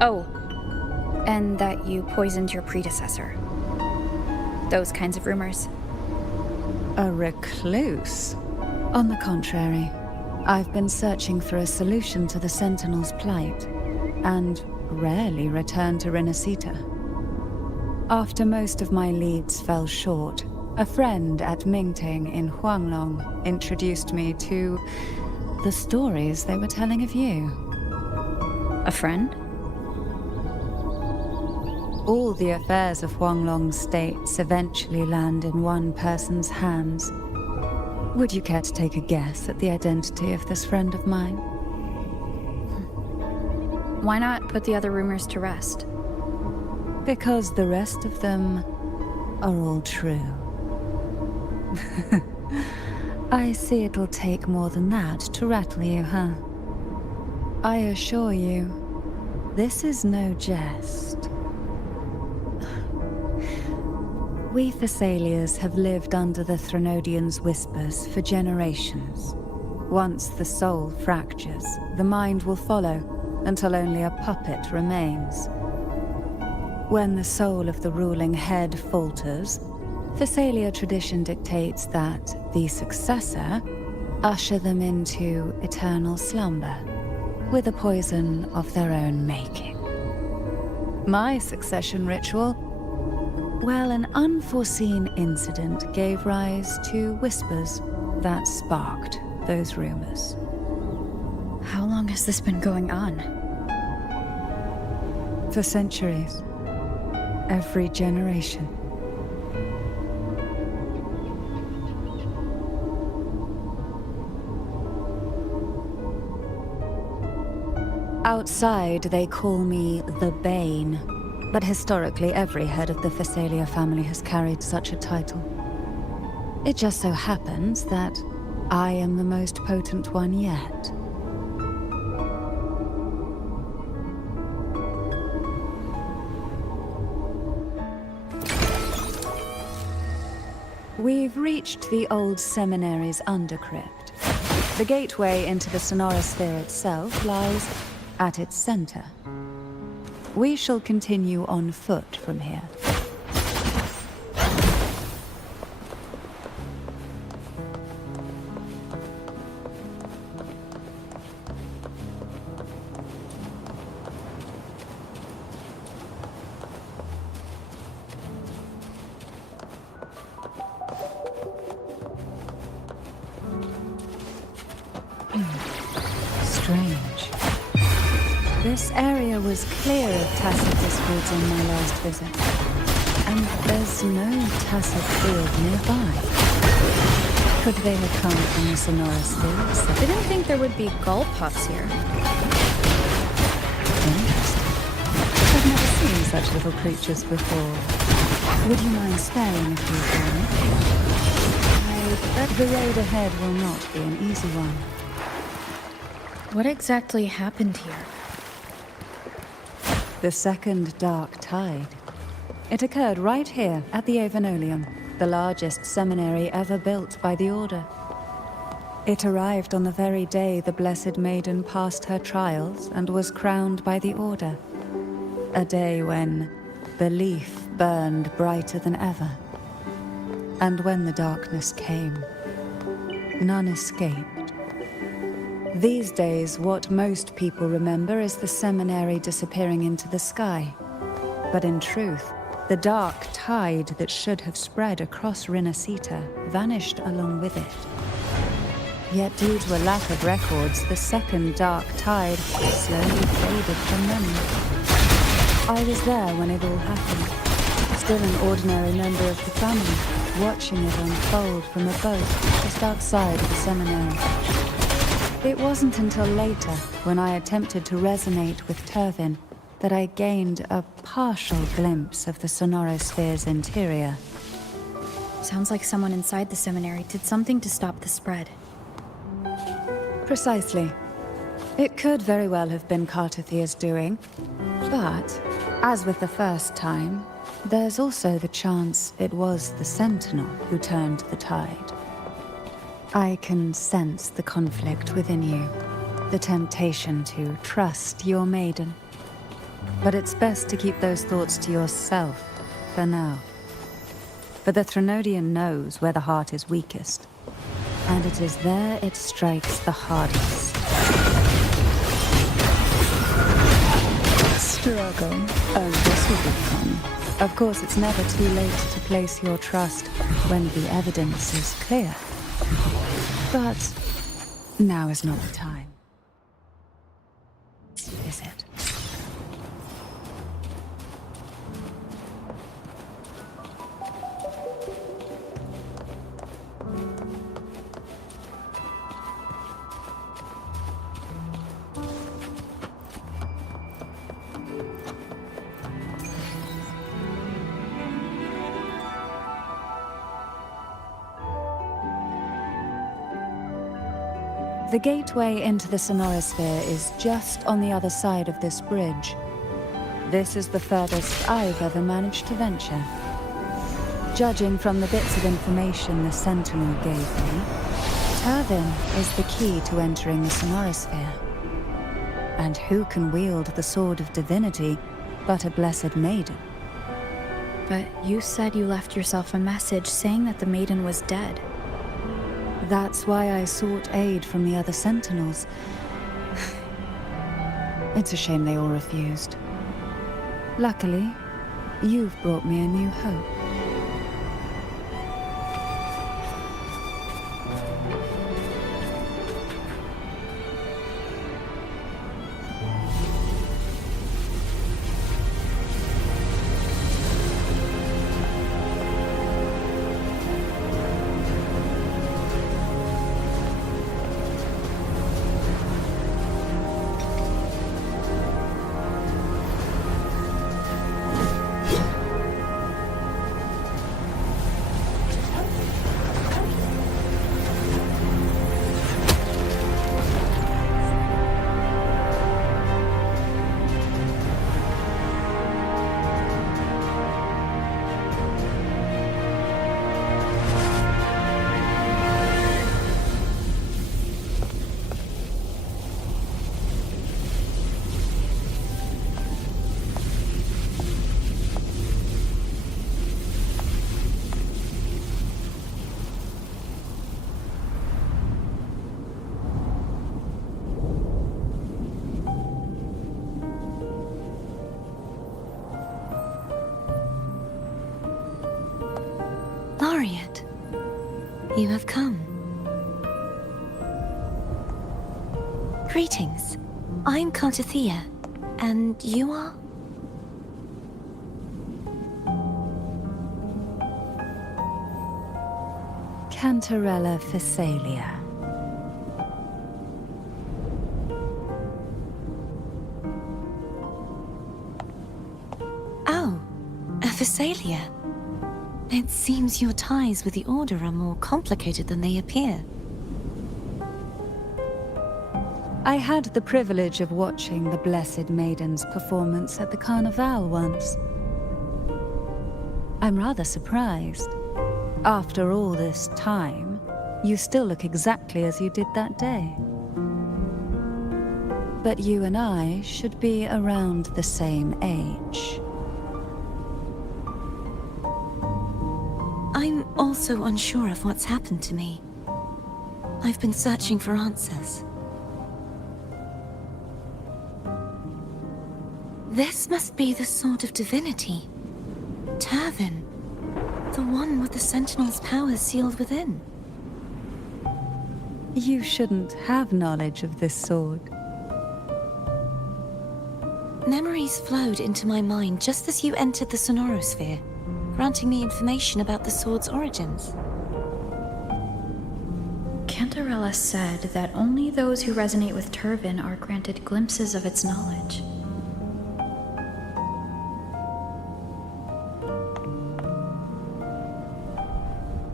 Oh, and that you poisoned your predecessor. Those kinds of rumors. A recluse? On the contrary, I've been searching for a solution to the Sentinel's plight, and rarely return to Renacita. After most of my leads fell short, a friend at Mingting in Huanglong introduced me to the stories they were telling of you. A friend? All the affairs of Huanglong states eventually land in one person's hands. Would you care to take a guess at the identity of this friend of mine? Why not put the other rumors to rest? Because the rest of them are all true. I see it'll take more than that to rattle you, huh? I assure you, this is no jest. We Thessalians have lived under the Threnodians' whispers for generations. Once the soul fractures, the mind will follow, until only a puppet remains. When the soul of the ruling head falters, Thessalia tradition dictates that the successor usher them into eternal slumber, with a poison of their own making. My succession ritual? Well, an unforeseen incident gave rise to whispers that sparked those rumors. How long has this been going on? For centuries. Every generation. Outside, they call me the Bane, but historically every head of the Thessalia family has carried such a title. It just so happens that I am the most potent one yet. We've reached the old seminary's undercrypt. The gateway into the sonorosphere itself lies at its center. We shall continue on foot from here. Strange. This area was clear of tacet discords on my last visit. And there's no tacet field nearby. Could they have come from the sonorosphere? Didn't think there would be gull pups here. Interesting. I've never seen such little creatures before. Would you mind sparing a few for me? I bet the road ahead will not be an easy one. What exactly happened here? The second dark tide. It occurred right here at the Avenolium, the largest seminary ever built by the Order. It arrived on the very day the Blessed Maiden passed her trials and was crowned by the Order. A day when belief burned brighter than ever. And when the darkness came, none escaped. These days, what most people remember is the seminary disappearing into the sky. But in truth, the dark tide that should have spread across Renacita vanished along with it. Yet due to a lack of records, the second dark tide slowly faded from memory. I was there when it all happened, still an ordinary member of the family, watching it unfold from a boat just outside the seminary. It wasn't until later, when I attempted to resonate with Turvin, that I gained a partial glimpse of the sonorosphere's interior. Sounds like someone inside the seminary did something to stop the spread. Precisely. It could very well have been Kartathia's doing, but, as with the first time, there's also the chance it was the Sentinel who turned the tide. I can sense the conflict within you, the temptation to trust your maiden. But it's best to keep those thoughts to yourself, for now. For the Threnodian knows where the heart is weakest, and it is there it strikes the hardest. Struggle. Oh, this will be fun. Of course, it's never too late to place your trust when the evidence is clear. But now is not the time. Is it? The gateway into the sonorosphere is just on the other side of this bridge. This is the furthest I've ever managed to venture. Judging from the bits of information the Sentinel gave me, Turvin is the key to entering the sonorosphere. And who can wield the Sword of Divinity but a blessed maiden? But you said you left yourself a message saying that the maiden was dead. That's why I sought aid from the other Sentinels. It's a shame they all refused. Luckily, you've brought me a new hope. Laureate, you have come. Greetings. I'm Kartathea, and you are? Cantarella Physalia. Oh, a Physalia. It seems your ties with the Order are more complicated than they appear. I had the privilege of watching the Blessed Maiden's performance at the Carnival once. I'm rather surprised. After all this time, you still look exactly as you did that day. But you and I should be around the same age. I'm also unsure of what's happened to me. I've been searching for answers. This must be the Sword of Divinity. Turvin. The one with the Sentinel's powers sealed within. You shouldn't have knowledge of this sword. Memories flowed into my mind just as you entered the sonorosphere, granting me information about the sword's origins. Cantarella said that only those who resonate with Turvin are granted glimpses of its knowledge.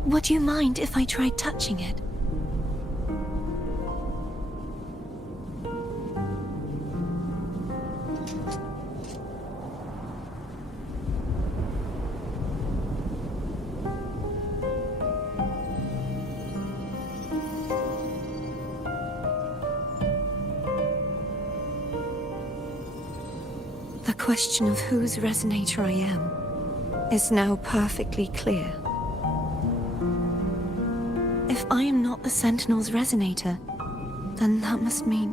Would you mind if I tried touching it? The question of whose resonator I am is now perfectly clear. If I am not the Sentinel's resonator, then that must mean...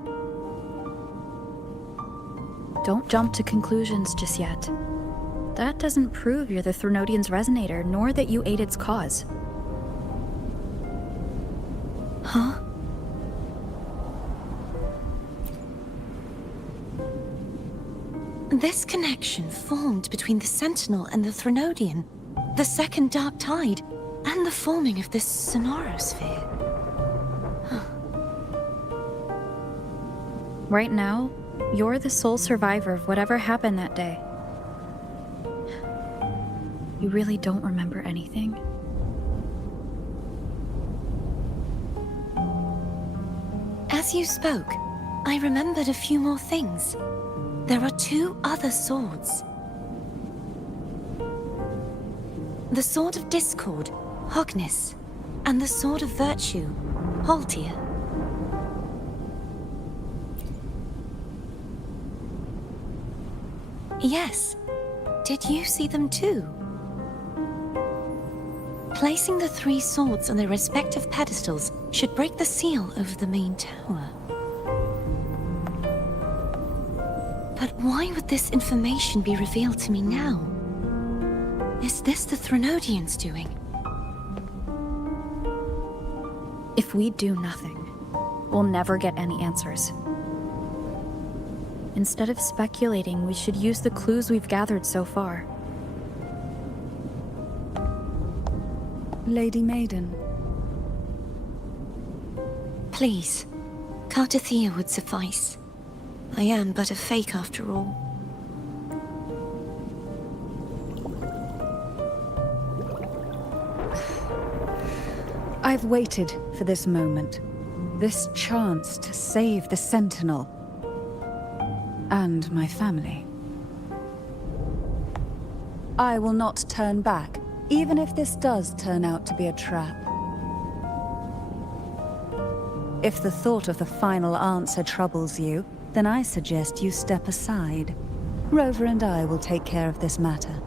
Don't jump to conclusions just yet. That doesn't prove you're the Threnodian's resonator, nor that you aid its cause. Huh? This connection formed between the Sentinel and the Threnodian, the second Dark Tide, and the forming of this sonorosphere. Right now, you're the sole survivor of whatever happened that day. You really don't remember anything? As you spoke, I remembered a few more things. There are 2 other swords. The Sword of Discord, Hognis, and the Sword of Virtue, Haltir. Yes. Did you see them too? Placing the 3 swords on their respective pedestals should break the seal over the main tower. But why would this information be revealed to me now? Is this the Threnodians' doing? If we do nothing, we'll never get any answers. Instead of speculating, we should use the clues we've gathered so far. Lady Maiden, Please, Cartathea would suffice. I am but a fake after all. I've waited for this moment. This chance to save the Sentinel. And my family. I will not turn back, even if this does turn out to be a trap. If the thought of the final answer troubles you, then I suggest you step aside. Rover and I will take care of this matter.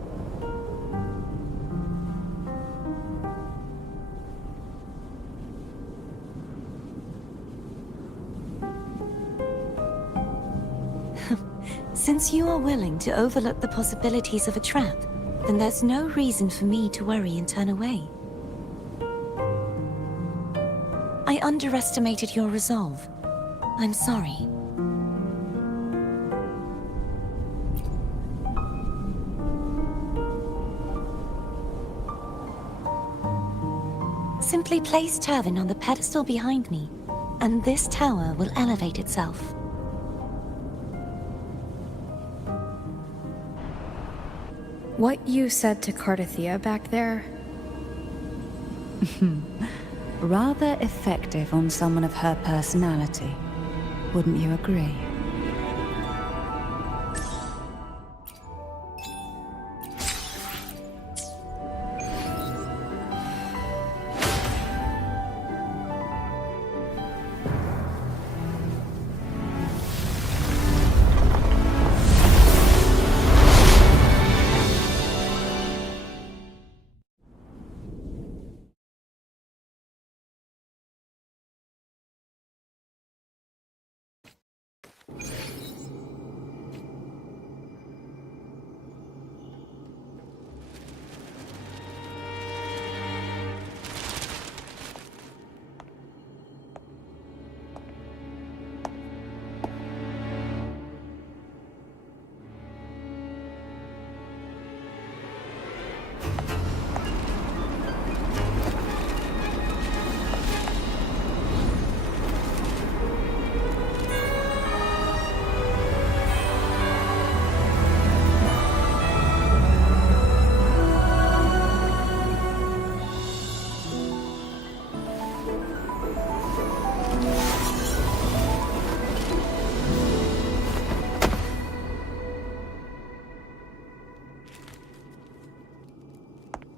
Since you are willing to overlook the possibilities of a trap, then there's no reason for me to worry and turn away. I underestimated your resolve. I'm sorry. Simply place Turvin on the pedestal behind me, and this tower will elevate itself. What you said to Cartathea back there? Rather effective on someone of her personality. Wouldn't you agree?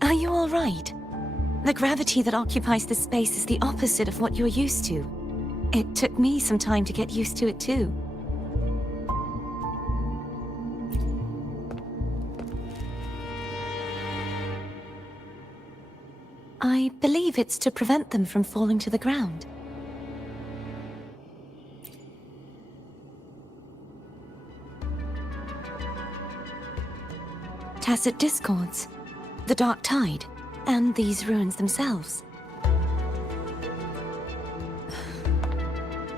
Are you all right? The gravity that occupies this space is the opposite of what you're used to. It took me some time to get used to it too. I believe it's to prevent them from falling to the ground. Tacit discords, the dark tide, and these ruins themselves.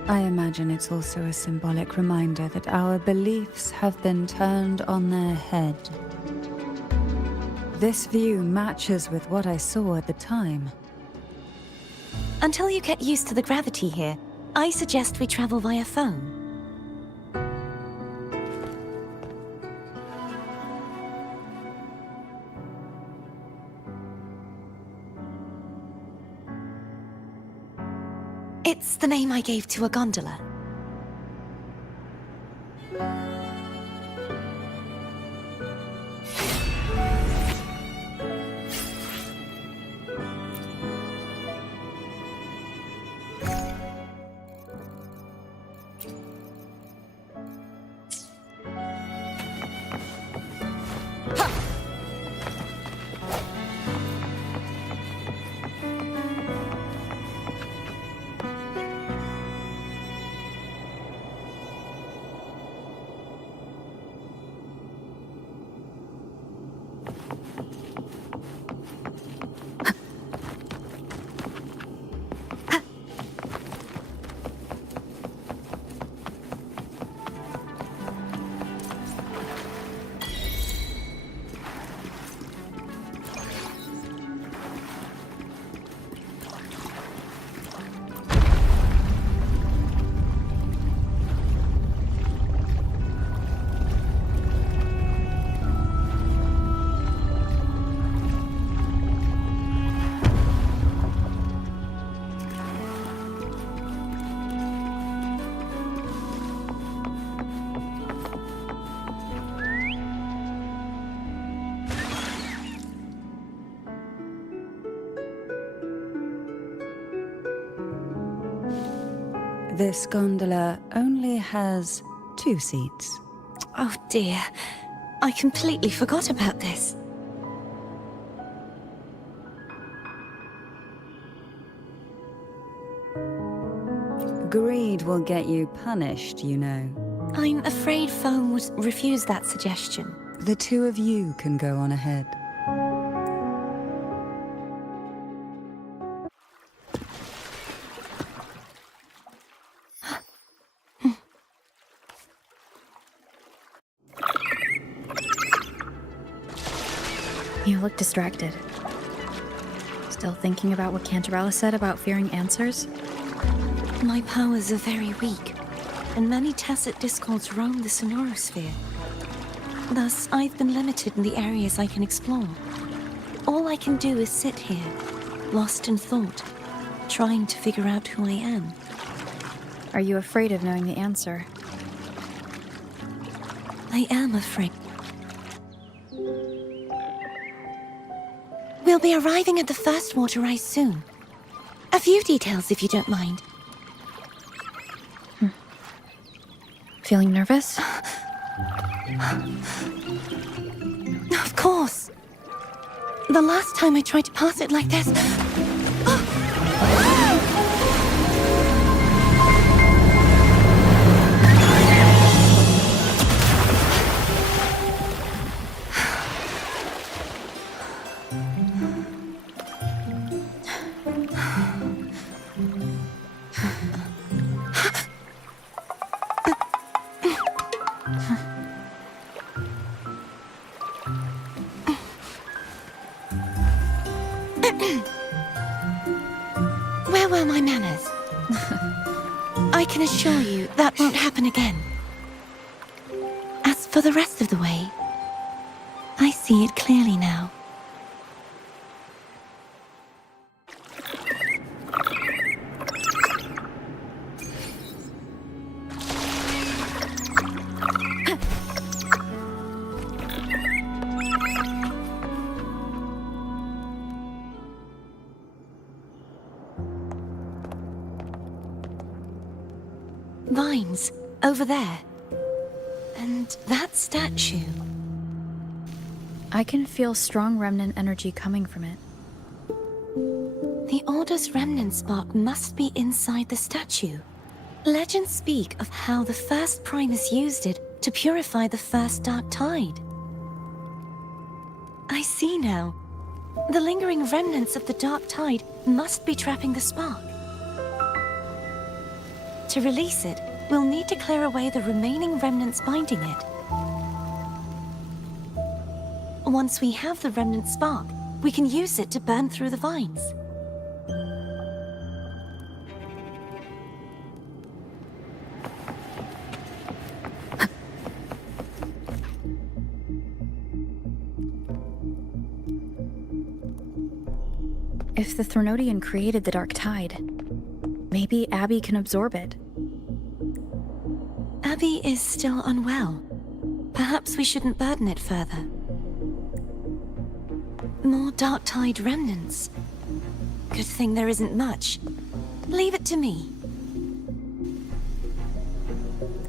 I imagine it's also a symbolic reminder that our beliefs have been turned on their head. This view matches with what I saw at the time. Until you get used to the gravity here, I suggest we travel via phone. It's the name I gave to a gondola. This gondola only has 2 seats. Oh dear, I completely forgot about this. Greed will get you punished, you know. I'm afraid Foam would refuse that suggestion. The 2 of you can go on ahead. You look distracted. Still thinking about what Cantarella said about fearing answers? My powers are very weak, and many tacit discords roam the sonorosphere. Thus, I've been limited in the areas I can explore. All I can do is sit here, lost in thought, trying to figure out who I am. Are you afraid of knowing the answer? I am afraid. We'll be arriving at the first water rise soon. A few details, if you don't mind. Feeling nervous? Of course. The last time I tried to pass it like this... Where were my manners? I can assure you that won't happen again. As for the rest of the way, I see it clearly now. vines, over there. And that statue. I can feel strong remnant energy coming from it. The Order's remnant spark must be inside the statue. Legends speak of how the first Primus used it to purify the first Dark Tide. I see now. The lingering remnants of the Dark Tide must be trapping the spark. To release it, we'll need to clear away the remaining remnants binding it. Once we have the remnant spark, we can use it to burn through the vines. If the Threnodian created the Dark Tide, maybe Abby can absorb it. Abby is still unwell. Perhaps we shouldn't burden it further. More Dark Tide remnants. Good thing there isn't much. Leave it to me.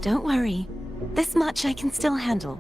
Don't worry. This much I can still handle.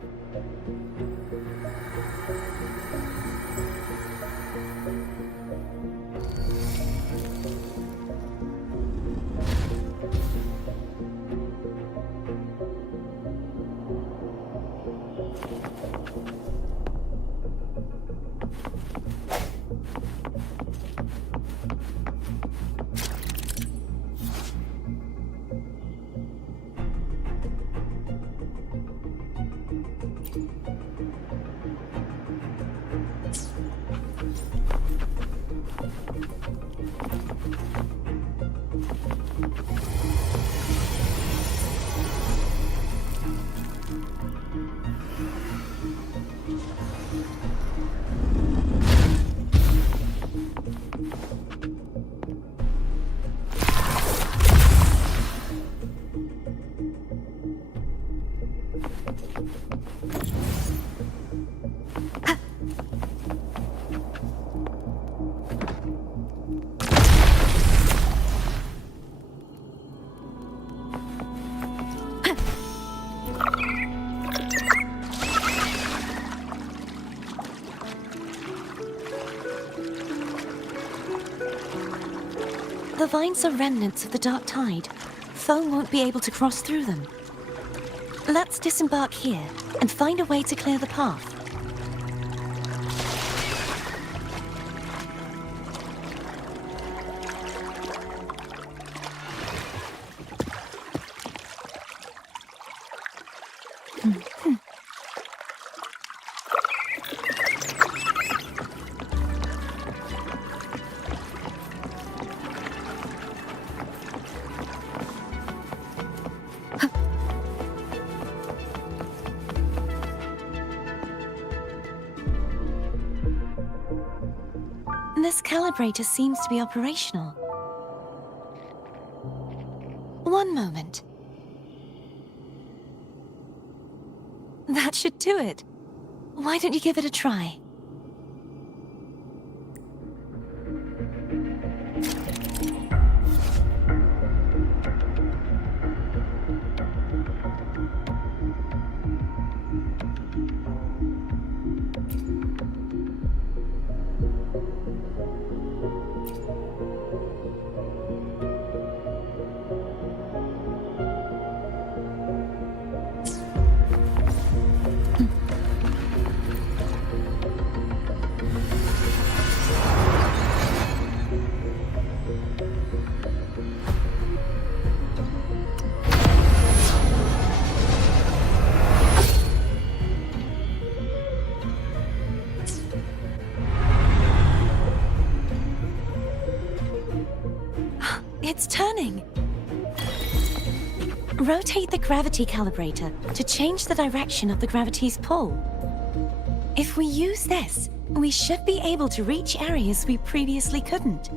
The vines are remnants of the Dark Tide. Foe won't be able to cross through them. Let's disembark here and find a way to clear the path. This calibrator seems to be operational. One moment. That should do it. Why don't you give it a try? It's turning. Rotate the gravity calibrator to change the direction of the gravity's pull. If we use this, we should be able to reach areas we previously couldn't.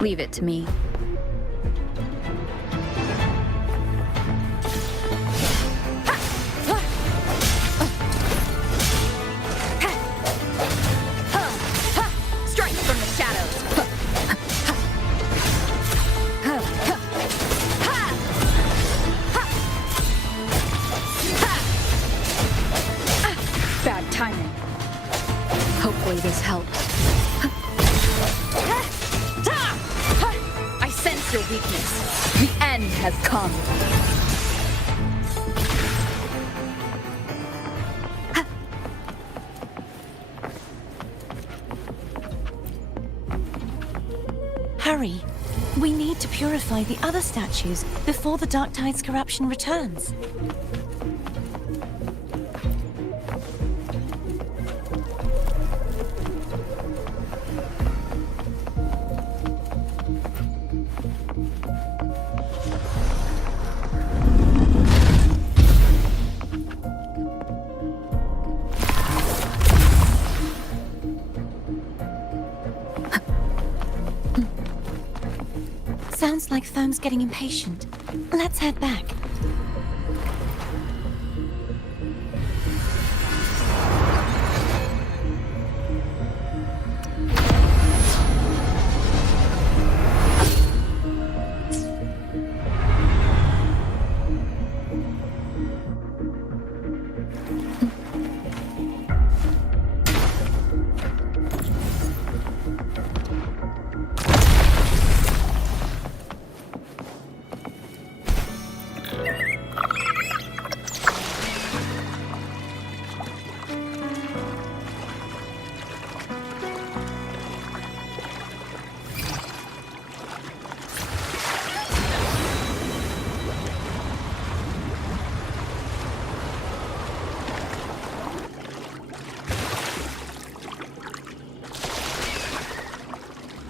Leave it to me. Strike from the shadows! Bad timing. Hopefully this helps. I sense your weakness. The end has come. Hurry! We need to purify the other statues before the Dark Tide's corruption returns. Sounds like Foam's getting impatient. Let's head back.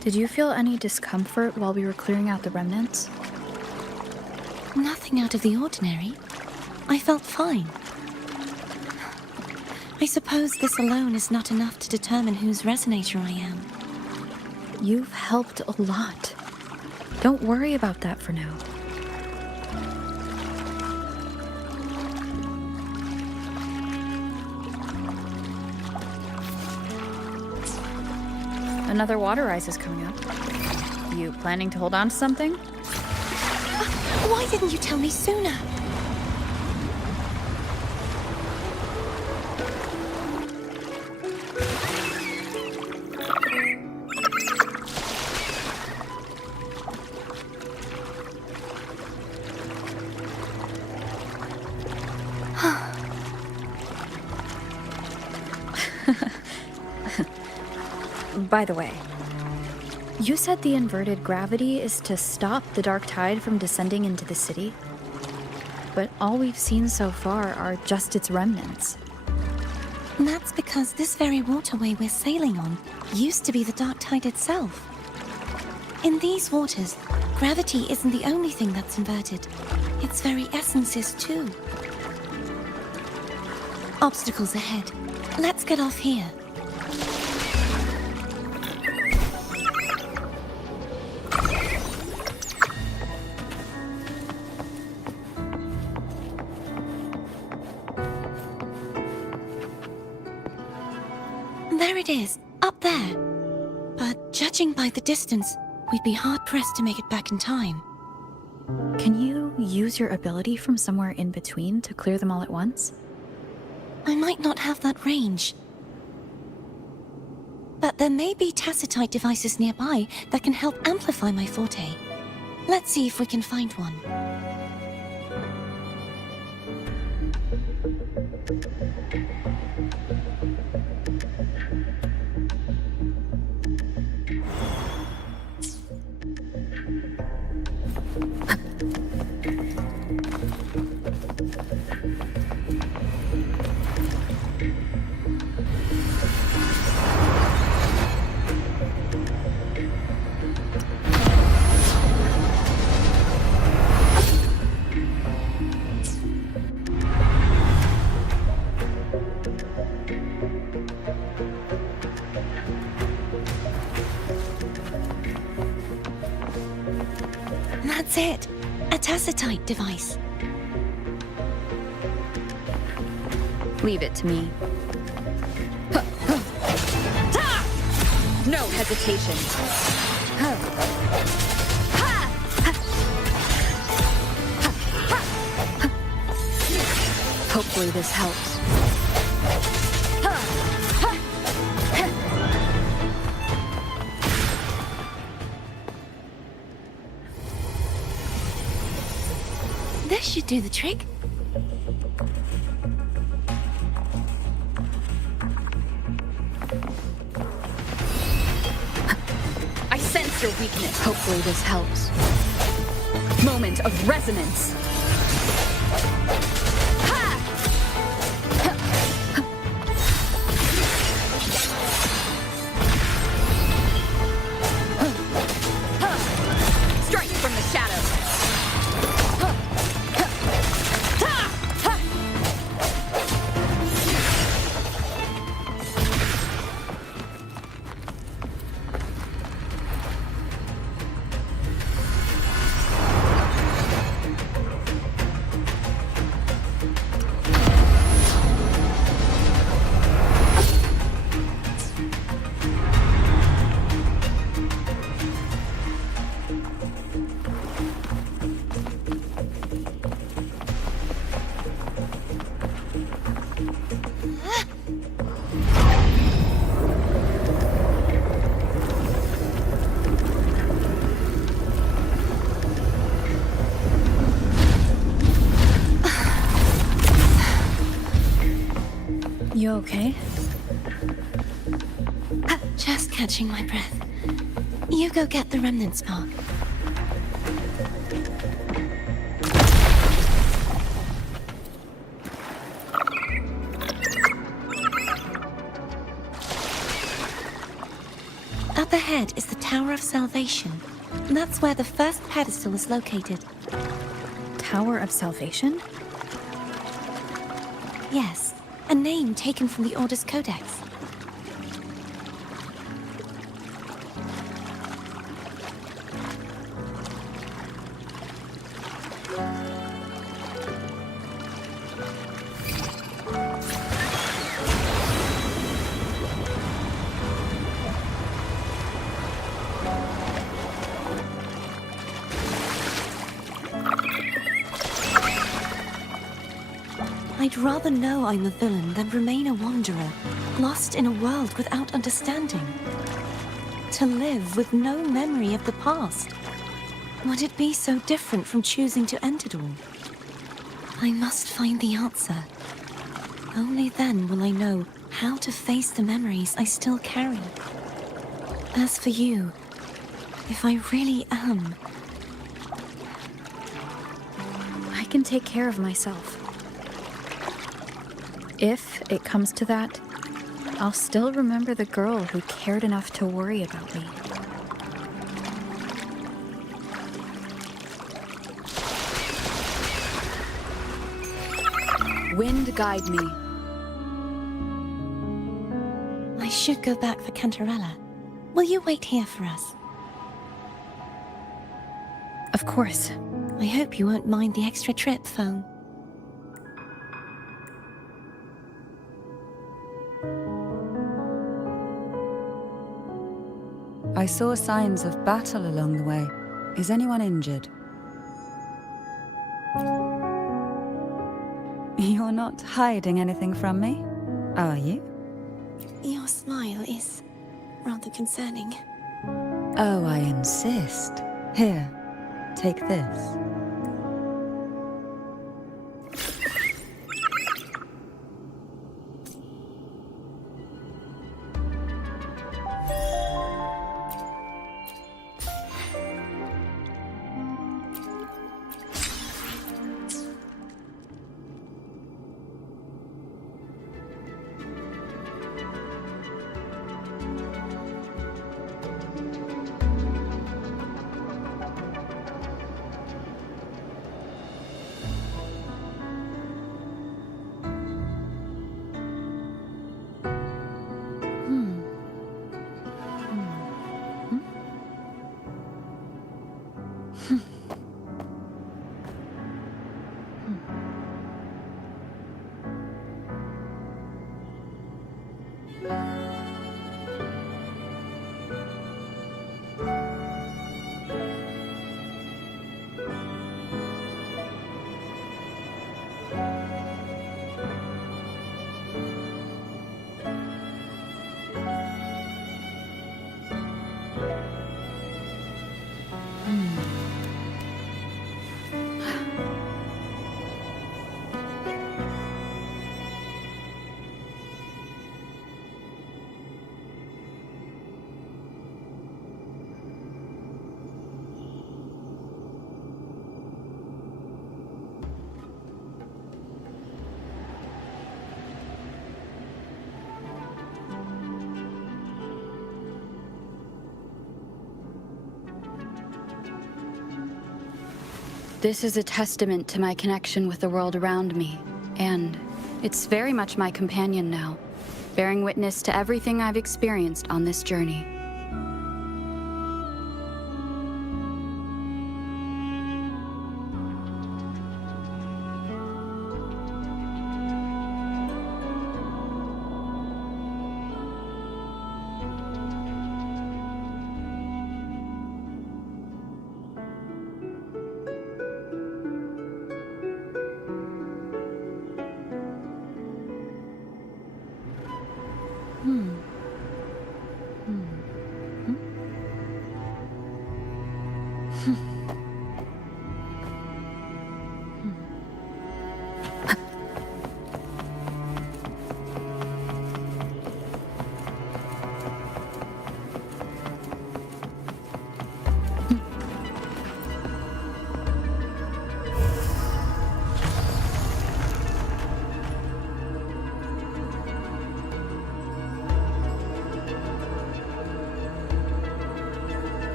Did you feel any discomfort while we were clearing out the remnants? Nothing out of the ordinary. I felt fine. I suppose this alone is not enough to determine whose resonator I am. You've helped a lot. Don't worry about that for now. Another water rise is coming up. You planning to hold on to something? Why didn't you tell me sooner? By the way, you said the inverted gravity is to stop the dark tide from descending into the city. But all we've seen so far are just its remnants. And that's because this very waterway we're sailing on used to be the Dark Tide itself. In these waters, gravity isn't the only thing that's inverted. Its very essence is too. Obstacles ahead. Let's get off here. There it is, up there. But judging by the distance, we'd be hard-pressed to make it back in time. Can you use your ability from somewhere in between to clear them all at once? I might not have that range. But there may be tacitite devices nearby that can help amplify my forte. Let's see if we can find one. That's it. A tacitite device. Leave it to me. No hesitation. Hopefully this helps. This should do the trick. I sense your weakness. Hopefully this helps. Moment of resonance. Strike from the shadows. You okay? Just catching my breath. You go get the remnant spark. Up ahead is the Tower of Salvation. That's where the first pedestal is located. Tower of Salvation? Yes, a name taken from the Order's Codex. I'd rather know I'm a villain than remain a wanderer, lost in a world without understanding. To live with no memory of the past. Would it be so different from choosing to end it all? I must find the answer. Only then will I know how to face the memories I still carry. As for you, if I really am... I can take care of myself. If it comes to that, I'll still remember the girl who cared enough to worry about me. Wind guide me. I should go back for Cantarella. Will you wait here for us? Of course. I hope you won't mind the extra trip, phone. I saw signs of battle along the way. Is anyone injured? You're not hiding anything from me, are you? Your smile is rather concerning. Oh, I insist. Here, take this. This is a testament to my connection with the world around me, and it's very much my companion now, bearing witness to everything I've experienced on this journey.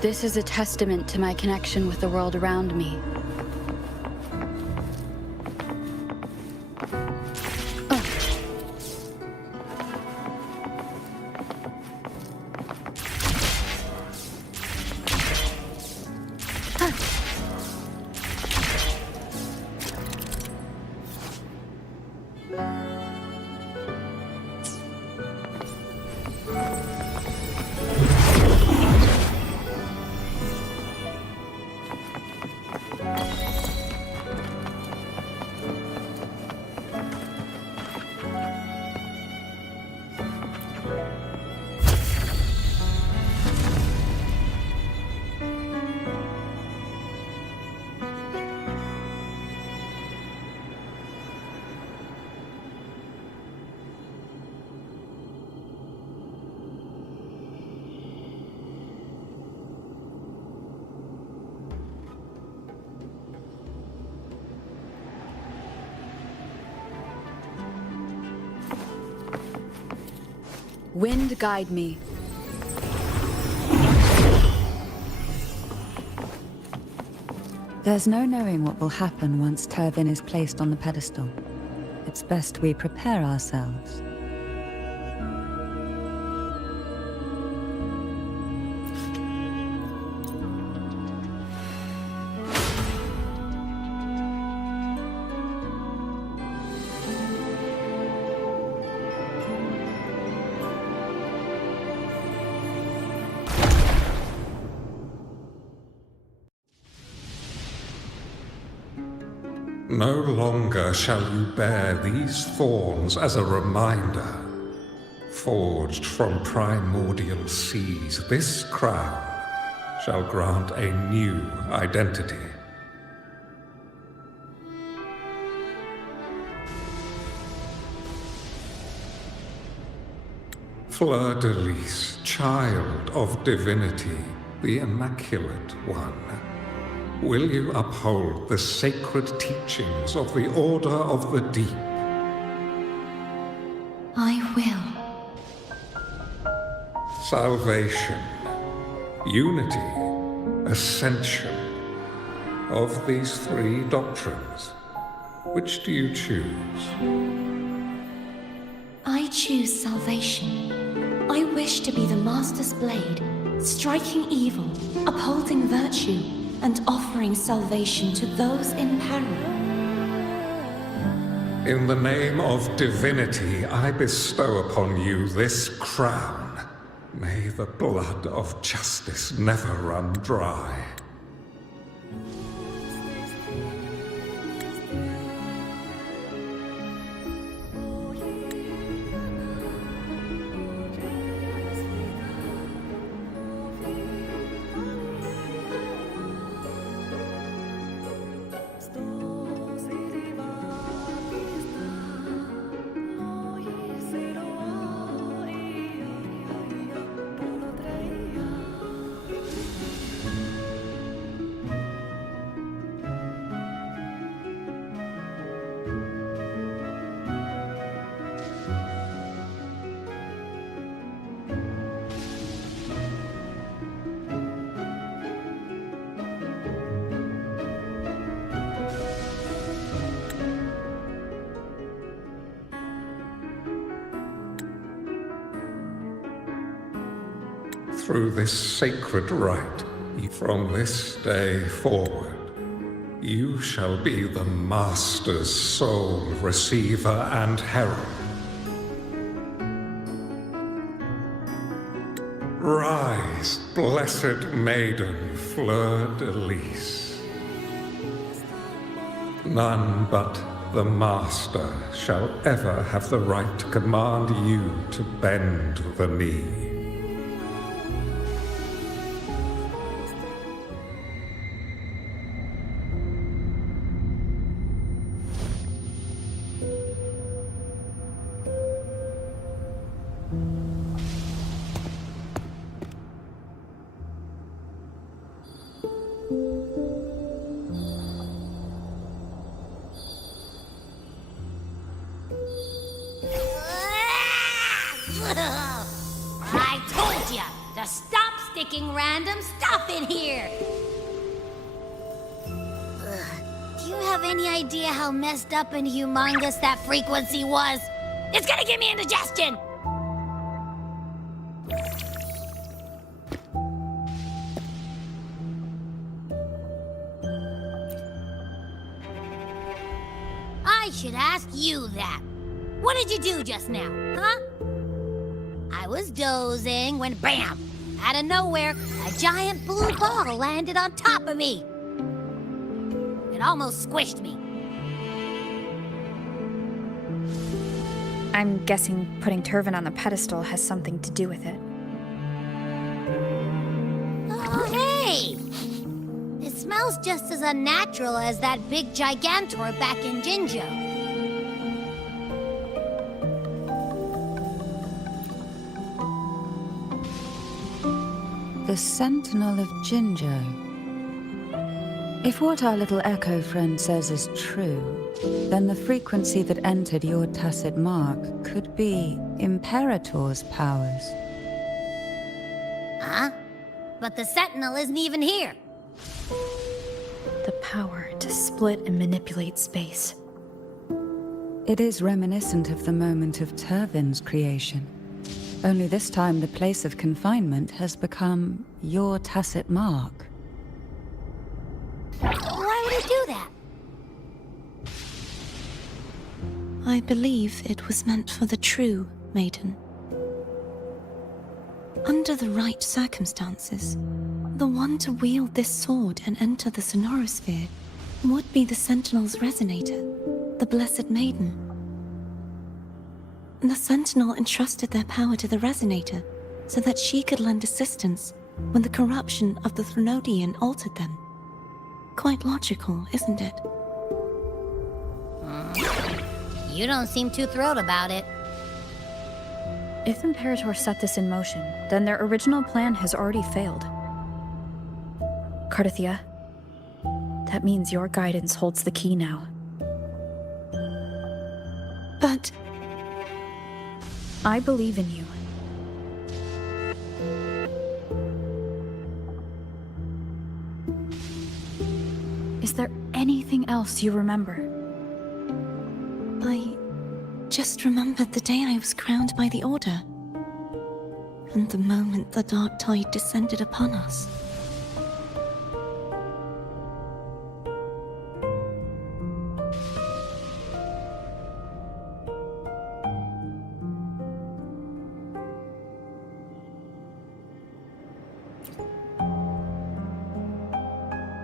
This is a testament to my connection with the world around me. Wind guide me. There's no knowing what will happen once Turvin is placed on the pedestal. It's best we prepare ourselves. No longer shall you bear these thorns as a reminder. Forged from primordial seas, this crown shall grant a new identity. Fleur-de-Lis, child of divinity, the Immaculate One. Will you uphold the sacred teachings of the Order of the Deep? I will. Salvation, unity, ascension. Of these three doctrines, which do you choose? I choose salvation. I wish to be the Master's blade, striking evil, upholding virtue, and offering salvation to those in peril. In the name of divinity, I bestow upon you this crown. May the blood of justice never run dry. through this sacred rite, from this day forward, you shall be the Master's sole receiver and herald. Rise, blessed maiden, fleur-de-lis. None but the Master shall ever have the right to command you to bend the knee. I told ya to stop sticking random stuff in here! Do you have any idea how messed up and humongous that frequency was? It's gonna give me indigestion! I should ask you that. What did you do just now, huh? I was dozing when bam! Out of nowhere, a giant blue ball landed on top of me. It almost squished me. I'm guessing putting Turvin on the pedestal has something to do with it. Oh, hey! It smells just as unnatural as that big gigantor back in Jinzhou. The Sentinel of Jinzhou. If what our little echo friend says is true, then the frequency that entered your tacit mark could be Imperator's powers. Huh? But the Sentinel isn't even here. The power to split and manipulate space. It is reminiscent of the moment of Turvin's creation. Only this time the place of confinement has become your tacit mark. Why would he do that? I believe it was meant for the true maiden. Under the right circumstances, the one to wield this sword and enter the sonorosphere would be the Sentinel's resonator, the Blessed Maiden. The Sentinel entrusted their power to the resonator so that she could lend assistance when the corruption of the Threnodian altered them. Quite logical, isn't it? You don't seem too thrilled about it. If Imperator set this in motion, then their original plan has already failed. Cardathia, that means your guidance holds the key now. But I believe in you. Is there anything else you remember? I just remembered the day I was crowned by the Order, and the moment the dark tide descended upon us.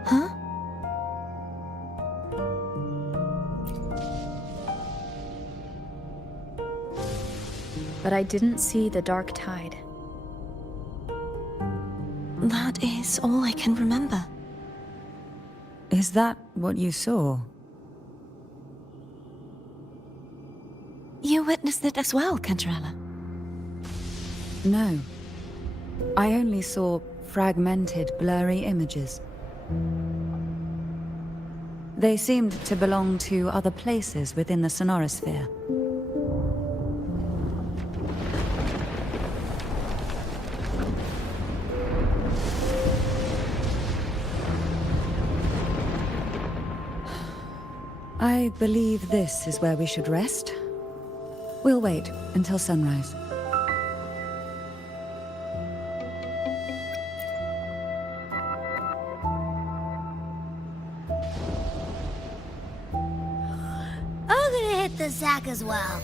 Huh? But I didn't see the dark tide. That is all I can remember. Is that what you saw? You witnessed it as well, Cantarella. No. I only saw fragmented, blurry images. They seemed to belong to other places within the sonorosphere. I believe this is where we should rest. We'll wait until sunrise. check the sack as well.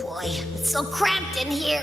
Boy, it's so cramped in here.